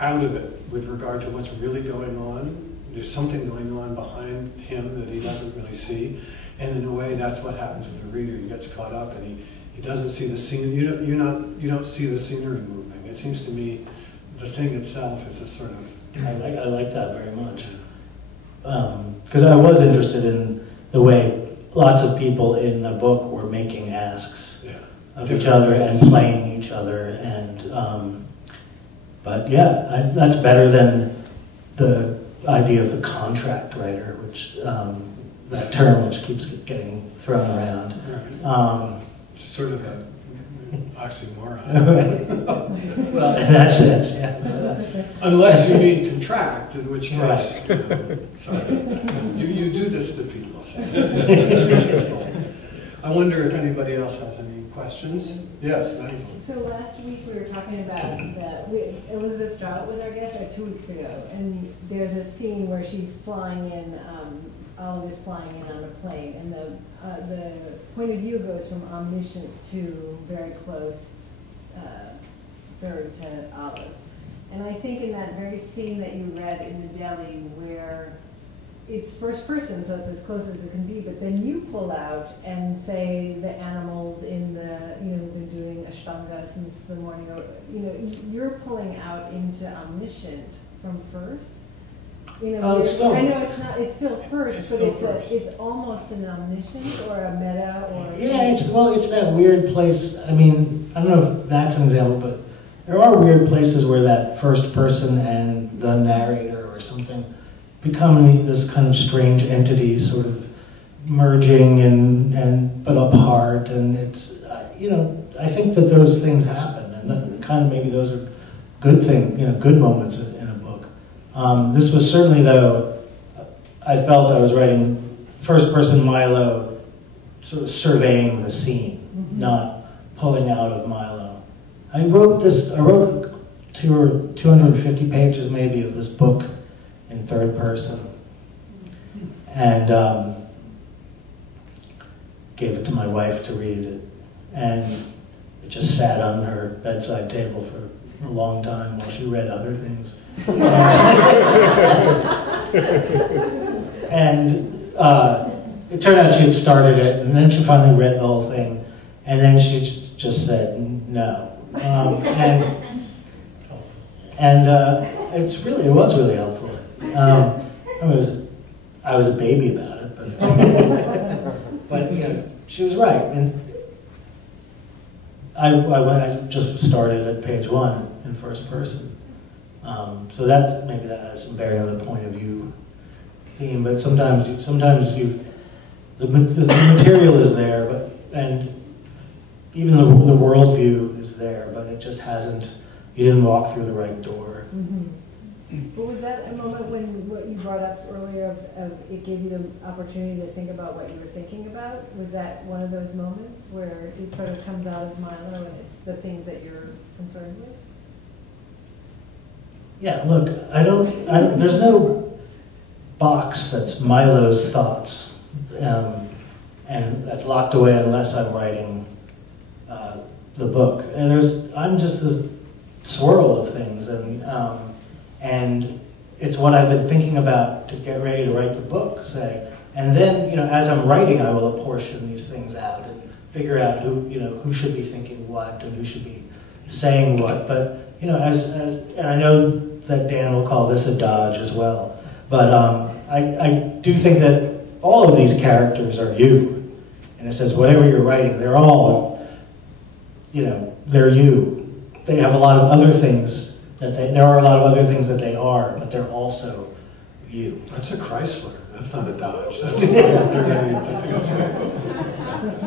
out of it with regard to what's really going on. There's something going on behind him that he doesn't really see. And in a way, that's what happens with the reader. He gets caught up and he doesn't see the scene. You don't see the scenery moving. It seems to me the thing itself is a sort of... I like that very much. Because I was interested in the way lots of people in the book were making asks of each other and playing each other. And but yeah, that's better than the idea of the contract writer, which that term which keeps getting thrown around. It's sort of an oxymoron. Well, in that sense, yeah. Unless you mean contract, in which case, sorry, you do this to people. So I wonder if anybody else has any questions. Yes, Maggie. So last week we were talking about Elizabeth Strout was our guest, or 2 weeks ago, and there's a scene where she's flying in. Olive is flying in on a plane, and the point of view goes from omniscient to very close, very to Olive. And I think in that very scene that you read in the deli, where it's first person, so it's as close as it can be, but then you pull out and say the animals in the, been doing Ashtanga since the morning, or, you're pulling out into omniscient from first. You know, Oh, it's still. I know it's not. It's still first, It's but still it's first. it's almost an omniscient or a meta or. Yeah, it's that weird place. I mean, I don't know if that's an example, but there are weird places where that first person and the narrator or something become this kind of strange entity, sort of merging and but apart. And it's I think that those things happen, and that kind of maybe those are good things, good moments in a book. This was certainly, though, I felt I was writing first-person Milo, sort of surveying the scene, not pulling out of Milo. I wrote 250 pages maybe of this book in third person, and gave it to my wife to read it, and it just sat on her bedside table for a long time while she read other things. And it turned out she had started it, and then she finally read the whole thing, and then she just said no. It was really helpful. I was a baby about it, but she was right. And I just started at page 1 in first person. So maybe that has some bearing on the point of view theme, but sometimes the material is there, and even the worldview is there, but it just you didn't walk through the right door. Mm-hmm. But was that a moment when what you brought up earlier of it gave you the opportunity to think about what you were thinking about? Was that one of those moments where it sort of comes out of Milo and it's the things that you're concerned with? Yeah, look, there's no box that's Milo's thoughts, and that's locked away unless I'm writing the book. And I'm just this swirl of things, and it's what I've been thinking about to get ready to write the book, say. And then, as I'm writing, I will apportion these things out and figure out who should be thinking what and who should be saying what. But and I know that Dan will call this a dodge as well. But I do think that all of these characters are you. And it says whatever you're writing, they're all, they're you. They have a lot of other things there are a lot of other things that they are, but they're also you. That's a Chrysler. That's not a Dodge. That's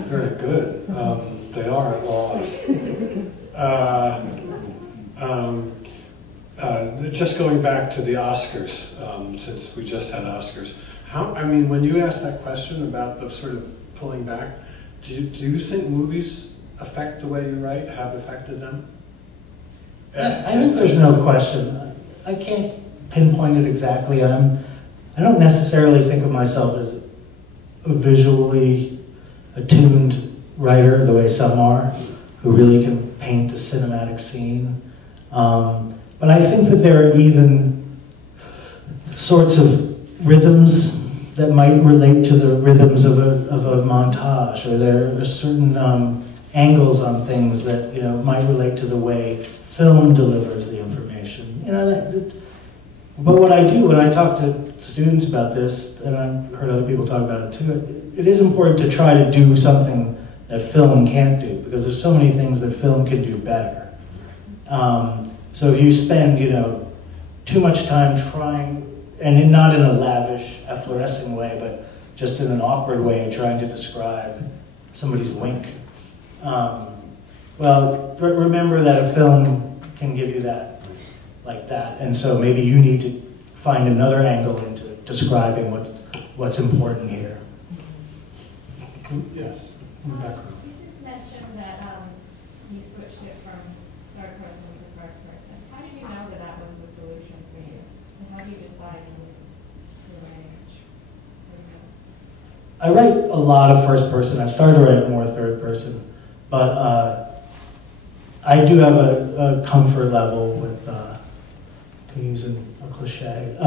very good. They are at loss. Just going back to the Oscars, since we just had Oscars. When you asked that question about the sort of pulling back, do you think movies affect the way you write, have affected them? I think there's no question. I can't pinpoint it exactly. I don't necessarily think of myself as a visually attuned writer the way some are, who really can paint a cinematic scene. But I think that there are even sorts of rhythms that might relate to the rhythms of a montage, or there are certain angles on things that might relate to the way film delivers the information. But what I do when I talk to students about this, and I've heard other people talk about it too, it is important to try to do something that film can't do, because there's so many things that film can do better. So if you spend, too much time trying, and not in a lavish, efflorescing way, but just in an awkward way, trying to describe somebody's wink. Remember that a film can give you that, like that, and so maybe you need to find another angle into describing what's important here. Yes, in the background. You just mentioned that you switched it from third person to first person. How did you know that was the solution for you? And how do you decide your range? I write a lot of first person. I've started to write more third person, but I do have a comfort level with, to use a cliche,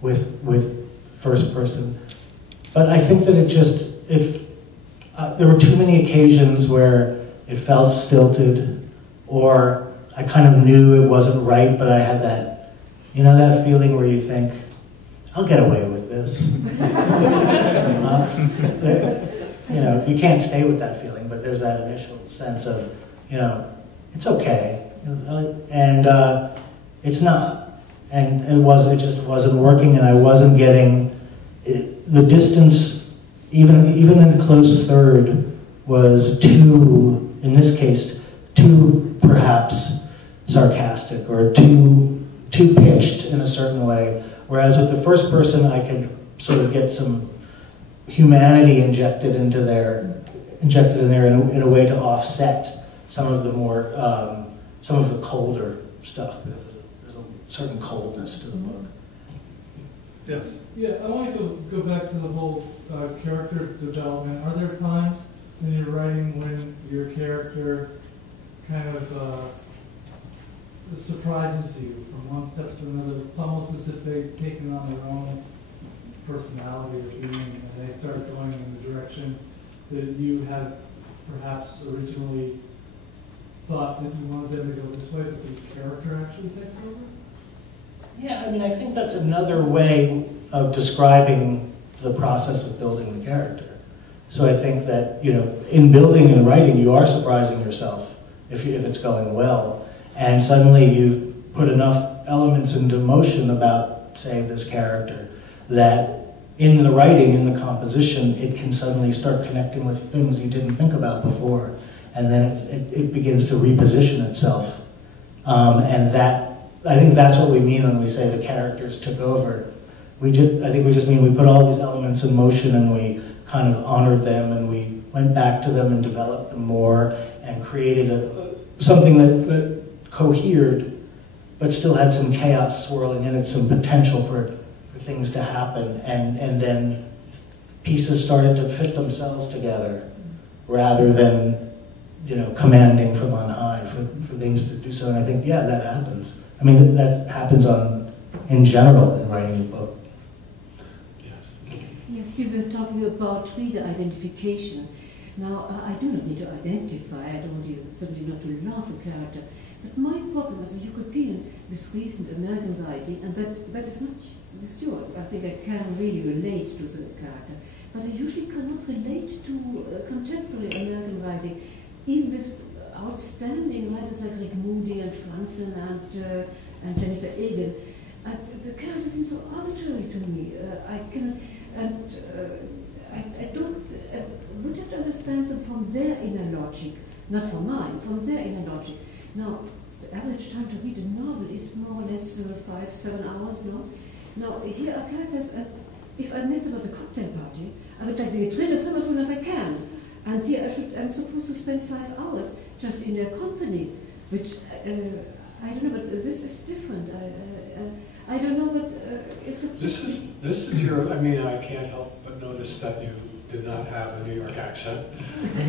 with first person. But I think that there were too many occasions where it felt stilted, or I kind of knew it wasn't right, but I had that, that feeling where you think, I'll get away with this. You can't stay with that feeling, but there's that initial sense of, it's okay, and it's not, and it just wasn't working, and I wasn't getting the distance. Even in the close third was too, in this case, too perhaps sarcastic or too pitched in a certain way. Whereas with the first person, I could sort of get some humanity injected in there in a way to offset some of the more some of the colder stuff. There's a certain coldness to the book. Yes. Yeah, I want to go back to the whole character development. Are there times in your writing when your character kind of surprises you from one step to another? It's almost as if they've taken on their own personality or being, and they start going in the direction that you had perhaps originally thought that you wanted them to go this way, but the character actually takes over? Yeah, I mean, I think that's another way of describing the process of building the character. So I think that, in building and writing, you are surprising yourself if it's going well. And suddenly you've put enough elements into motion about, say, this character, that in the writing, in the composition, it can suddenly start connecting with things you didn't think about before. And then it begins to reposition itself. And I think that's what we mean when we say the characters took over. I think we just mean we put all these elements in motion and we kind of honored them and we went back to them and developed them more and created something that cohered, but still had some chaos swirling in it, some potential for things to happen, and then pieces started to fit themselves together rather than commanding from on high for things to do so. And I think, yeah, that happens. I mean, that happens in general in writing a book. Yes, you were talking about reader identification. Now, I do not need to identify, I don't want you certainly not to love a character, but my problem as a European with recent American writing, and that is not with yours, I think I can really relate to the character, but I usually cannot relate to contemporary American writing, even with outstanding writers like Rick Moody and Franzen and Jennifer Egan. The character seems so arbitrary to me. I cannot, and I don't would have to understand them from their inner logic, not from mine, from their inner logic. Now, the average time to read a novel is more or less 5-7 hours, no? Now, here are characters, if I met them at a cocktail party, I would like to get rid of them as soon as I can. And here I'm supposed to spend 5 hours just in their company, which, I don't know, but this is different. I don't know, but it's a... This is your, I mean, I can't help but notice that you did not have a New York accent. Is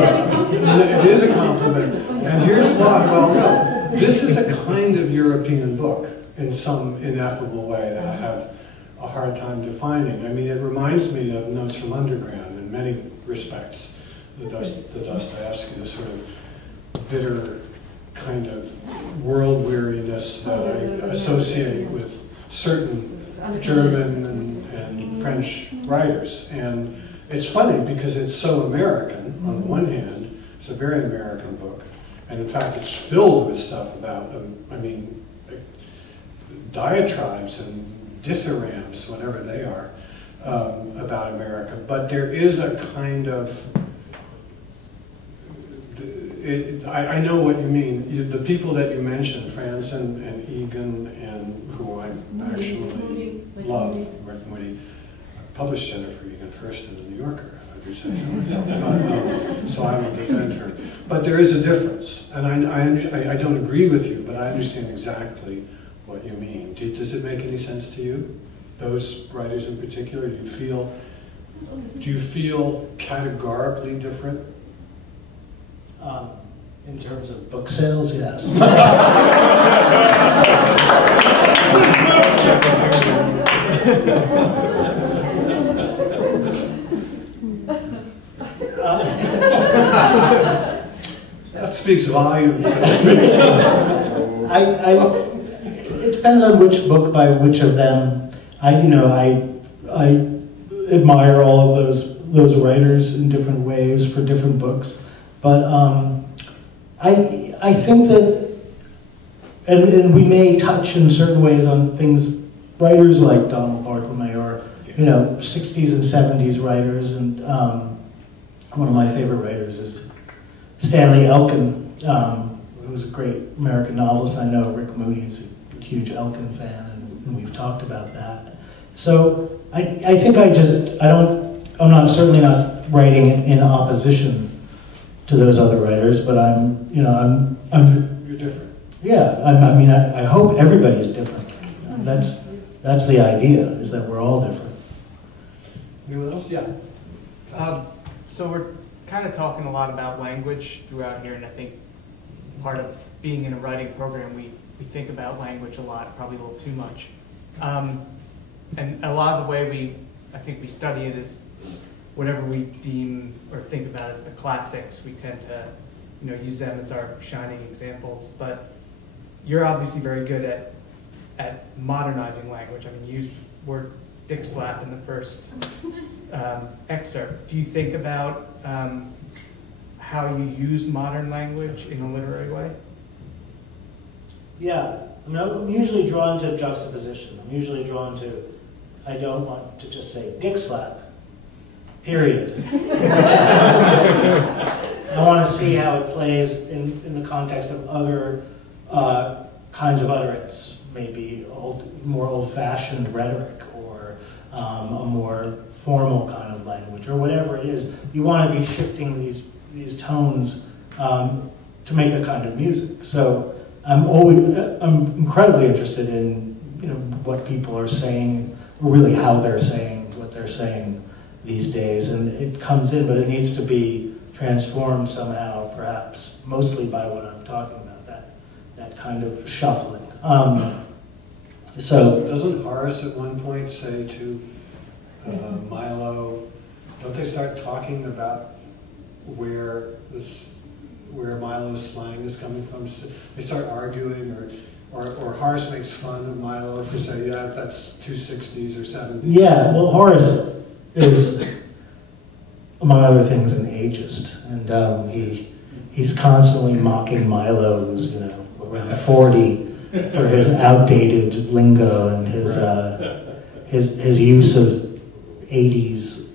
that a compliment? It is a compliment. And here's why. Well, no. This is a kind of European book in some ineffable way that I have a hard time defining. I mean, it reminds me of Notes from Underground in many respects. The Dostoevsky, the sort of bitter kind of world weariness that I associate with certain German and French writers. And it's funny because it's so American on the one hand. It's a very American book. And in fact, it's filled with stuff about, diatribes and dithyrambs, whatever they are, about America. But there is a kind of, I know what you mean. The people that you mentioned, Franzen and Egan, and who I actually love, Rick Moody, published Jennifer Egan first in the New Yorker, if I do say so. So I will defend her. But there is a difference, and I don't agree with you, but I understand exactly what you mean. Does it make any sense to you? Those writers in particular, do you feel categorically different? In terms of book sales, yes. That speaks volumes. depends on which book by which of them. I admire all of those writers in different ways for different books, but I think that, and we may touch in certain ways on things, writers like Donald Barthelme or 60s and 70s writers, and one of my favorite writers is Stanley Elkin, who was a great American novelist. I know Rick Moody is a huge Elkin fan, and we've talked about that. So I think I'm not certainly not writing in opposition to those other writers, but I'm You're different. yeah. I hope everybody's different. That's the idea, is that we're all different. Anyone else? Yeah. So we're kind of talking a lot about language throughout here, and I think part of being in a writing program, we think about language a lot, probably a little too much. And a lot of the way I think we study it is whatever we deem or think about as the classics, we tend to use them as our shining examples. But you're obviously very good at modernizing language. I mean, you used the word dick slap in the first excerpt. Do you think about how you use modern language in a literary way? Yeah, I'm usually drawn to juxtaposition. I'm usually drawn to, I don't want to just say dick slap, period. I want to see how it plays in the context of other kinds of utterance, maybe more old-fashioned rhetoric, or a more formal kind of language, or whatever it is. You want to be shifting these tones to make a kind of music. So I'm incredibly interested in what people are saying, or really how they're saying what they're saying these days, and it comes in, but it needs to be transformed somehow, perhaps mostly by what I'm talking about, that kind of shuffling. So doesn't Horace at one point say to Milo, don't they start talking about where Milo's slang is coming from? They start arguing, or Horace makes fun of Milo for saying, yeah, that's 260s or 70s. Yeah, well, Horace is, among other things, an ageist, and he's constantly mocking Milo, who's around 40, for his outdated lingo and his use of 80s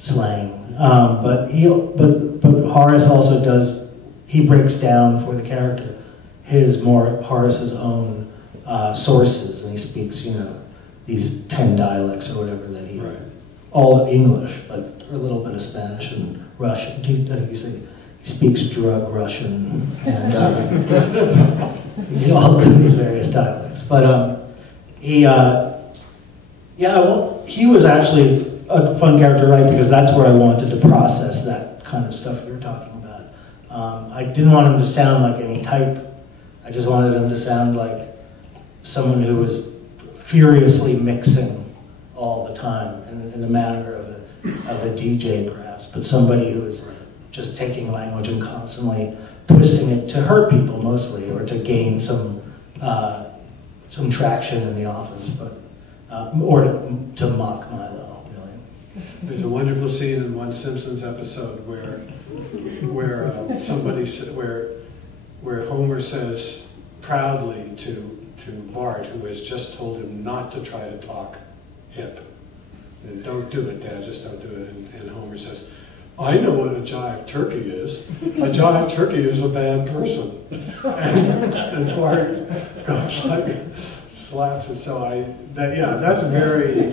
slang. But Horace also does, he breaks down for the character Horace's own sources, and he speaks, these 10 dialects or whatever that he, all English, like a little bit of Spanish and Russian. I think he speaks drug Russian and all of these various dialects. But he was actually a fun character to write, because that's where I wanted to process that kind of stuff you were talking about. I didn't want him to sound like any type. I just wanted him to sound like someone who was furiously mixing all the time, in the manner of a DJ perhaps, but somebody who is just taking language and constantly twisting it to hurt people mostly, or to gain some traction in the office, but or to mock Milo, really. There's a wonderful scene in one Simpsons episode where Homer says proudly to Bart, who has just told him not to try to talk hip. And don't do it, Dad, just don't do it. And Homer says, I know what a jive turkey is. A jive turkey is a bad person. And Bart goes like, slaps it. So that's very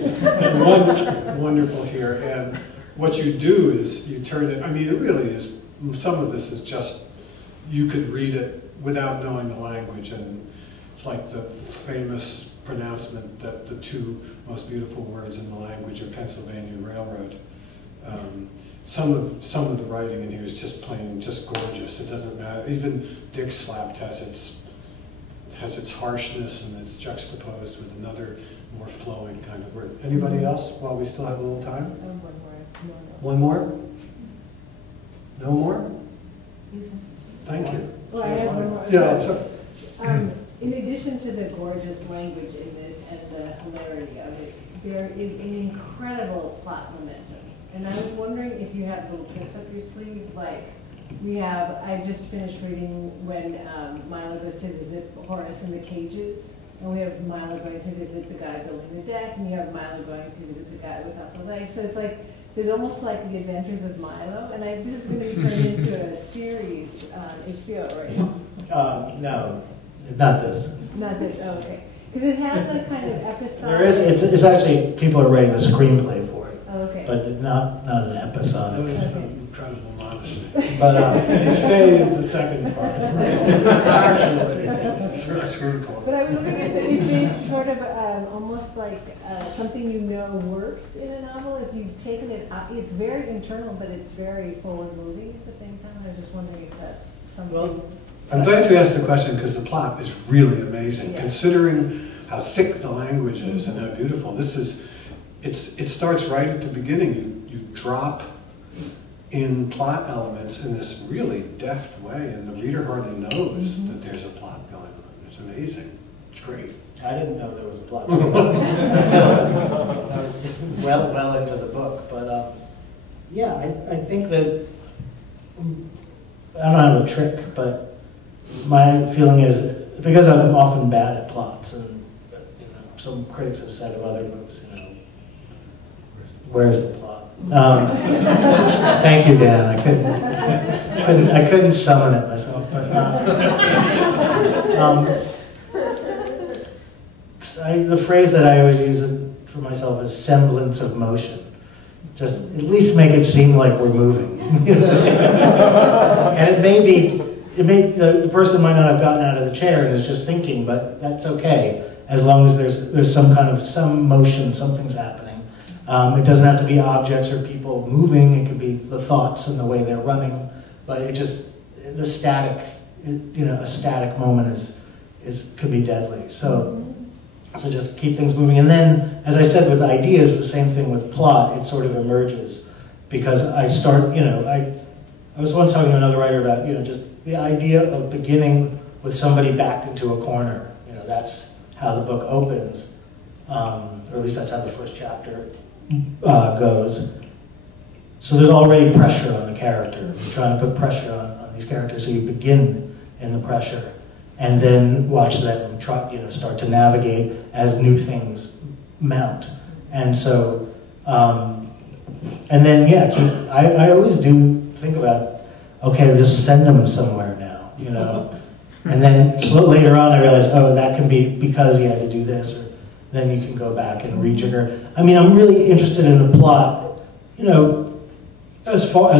wonderful here. And what you do is you turn it, it really is, some of this is just, you could read it without knowing the language, and it's like the famous pronouncement that the two most beautiful words in the language are Pennsylvania Railroad. Some of the writing in here is just gorgeous. It doesn't matter. Even Dick Slapped has its harshness, and it's juxtaposed with another more flowing kind of word. Anybody else while we still have a little time? One more? No more? Thank you. Well, I have one more. Yeah, in addition to the gorgeous language in this and the hilarity of it, there is an incredible plot momentum. And I was wondering if you have little tricks up your sleeve, like I just finished reading when Milo goes to visit Horace in the cages, and we have Milo going to visit the guy building the deck, and you have Milo going to visit the guy without the legs. So it's like, there's almost like the adventures of Milo, and this is going to be turned into a series on HBO, right? No, not this. Not this, oh, okay. Because it has a kind of episode. There is, it's actually, people are writing a screenplay for it. Oh, okay. But not an episode. That was incredible modesty. But Save the second part. Actually, it's critical. But I was looking at if it's sort of almost like something you know works in a novel, is you've taken it, it's very internal, but it's very forward-moving at the same time. I was just wondering if that's something. Well, I'm glad you asked the question because the plot is really amazing, Yeah. considering how thick the language is and how beautiful. It starts right at the beginning. You drop in plot elements in this really deft way, and the reader hardly knows that there's a plot going on. It's amazing. It's great. I didn't know there was a plot until I was well into the book. But yeah, I think that I don't have a trick, but my feeling is because I'm often bad at plots, and some critics have said of other books, where's the plot? Thank you, Dan. I couldn't summon it myself, but the phrase that I always use for myself is semblance of motion. Just at least make it seem like we're moving. And the person might not have gotten out of the chair and is just thinking, but that's okay as long as there's some motion, something's happening. It doesn't have to be objects or people moving. It could be the thoughts and the way they're running. But a static moment could be deadly. So just keep things moving. And then, as I said, with ideas, the same thing with plot. It sort of emerges because I was once talking to another writer about just the idea of beginning with somebody backed into a corner. That's how the book opens, or at least that's how the first chapter goes. So there's already pressure on the character. You're trying to put pressure on these characters, so you begin in the pressure, and then watch them start to navigate as new things mount. And so, and then I always do think about, okay, just send them somewhere now, And then later on, I realized, that can be because he had to do this, or then you can go back and rejigger. I mean, I'm really interested in the plot, as far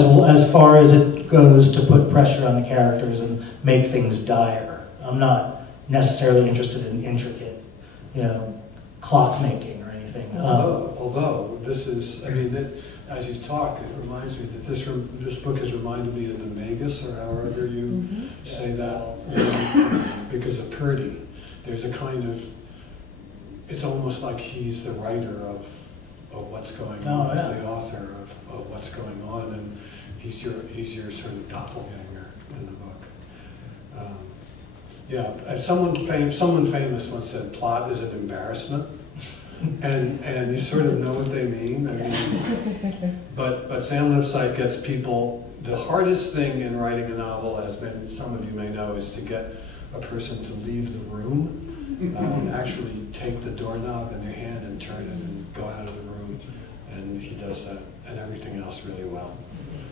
as it goes to put pressure on the characters and make things dire. I'm not necessarily interested in intricate, clock making or anything. Although this is, as you talk, it reminds me that this book has reminded me of the Magus, or however you say that, because of Purdy. There's a kind of, it's almost like he's the writer of what's going on, as the author of what's going on, and he's your sort of doppelganger in the book. Someone famous once said, "Plot is an embarrassment." And you sort of know what they mean. But Sam Lipsyte gets people. The hardest thing in writing a novel, as some of you may know, is to get a person to leave the room, actually take the doorknob in their hand and turn it and go out of the room. And he does that and everything else really well.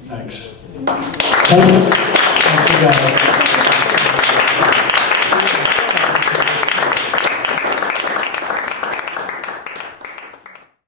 Thanks. Thank you guys.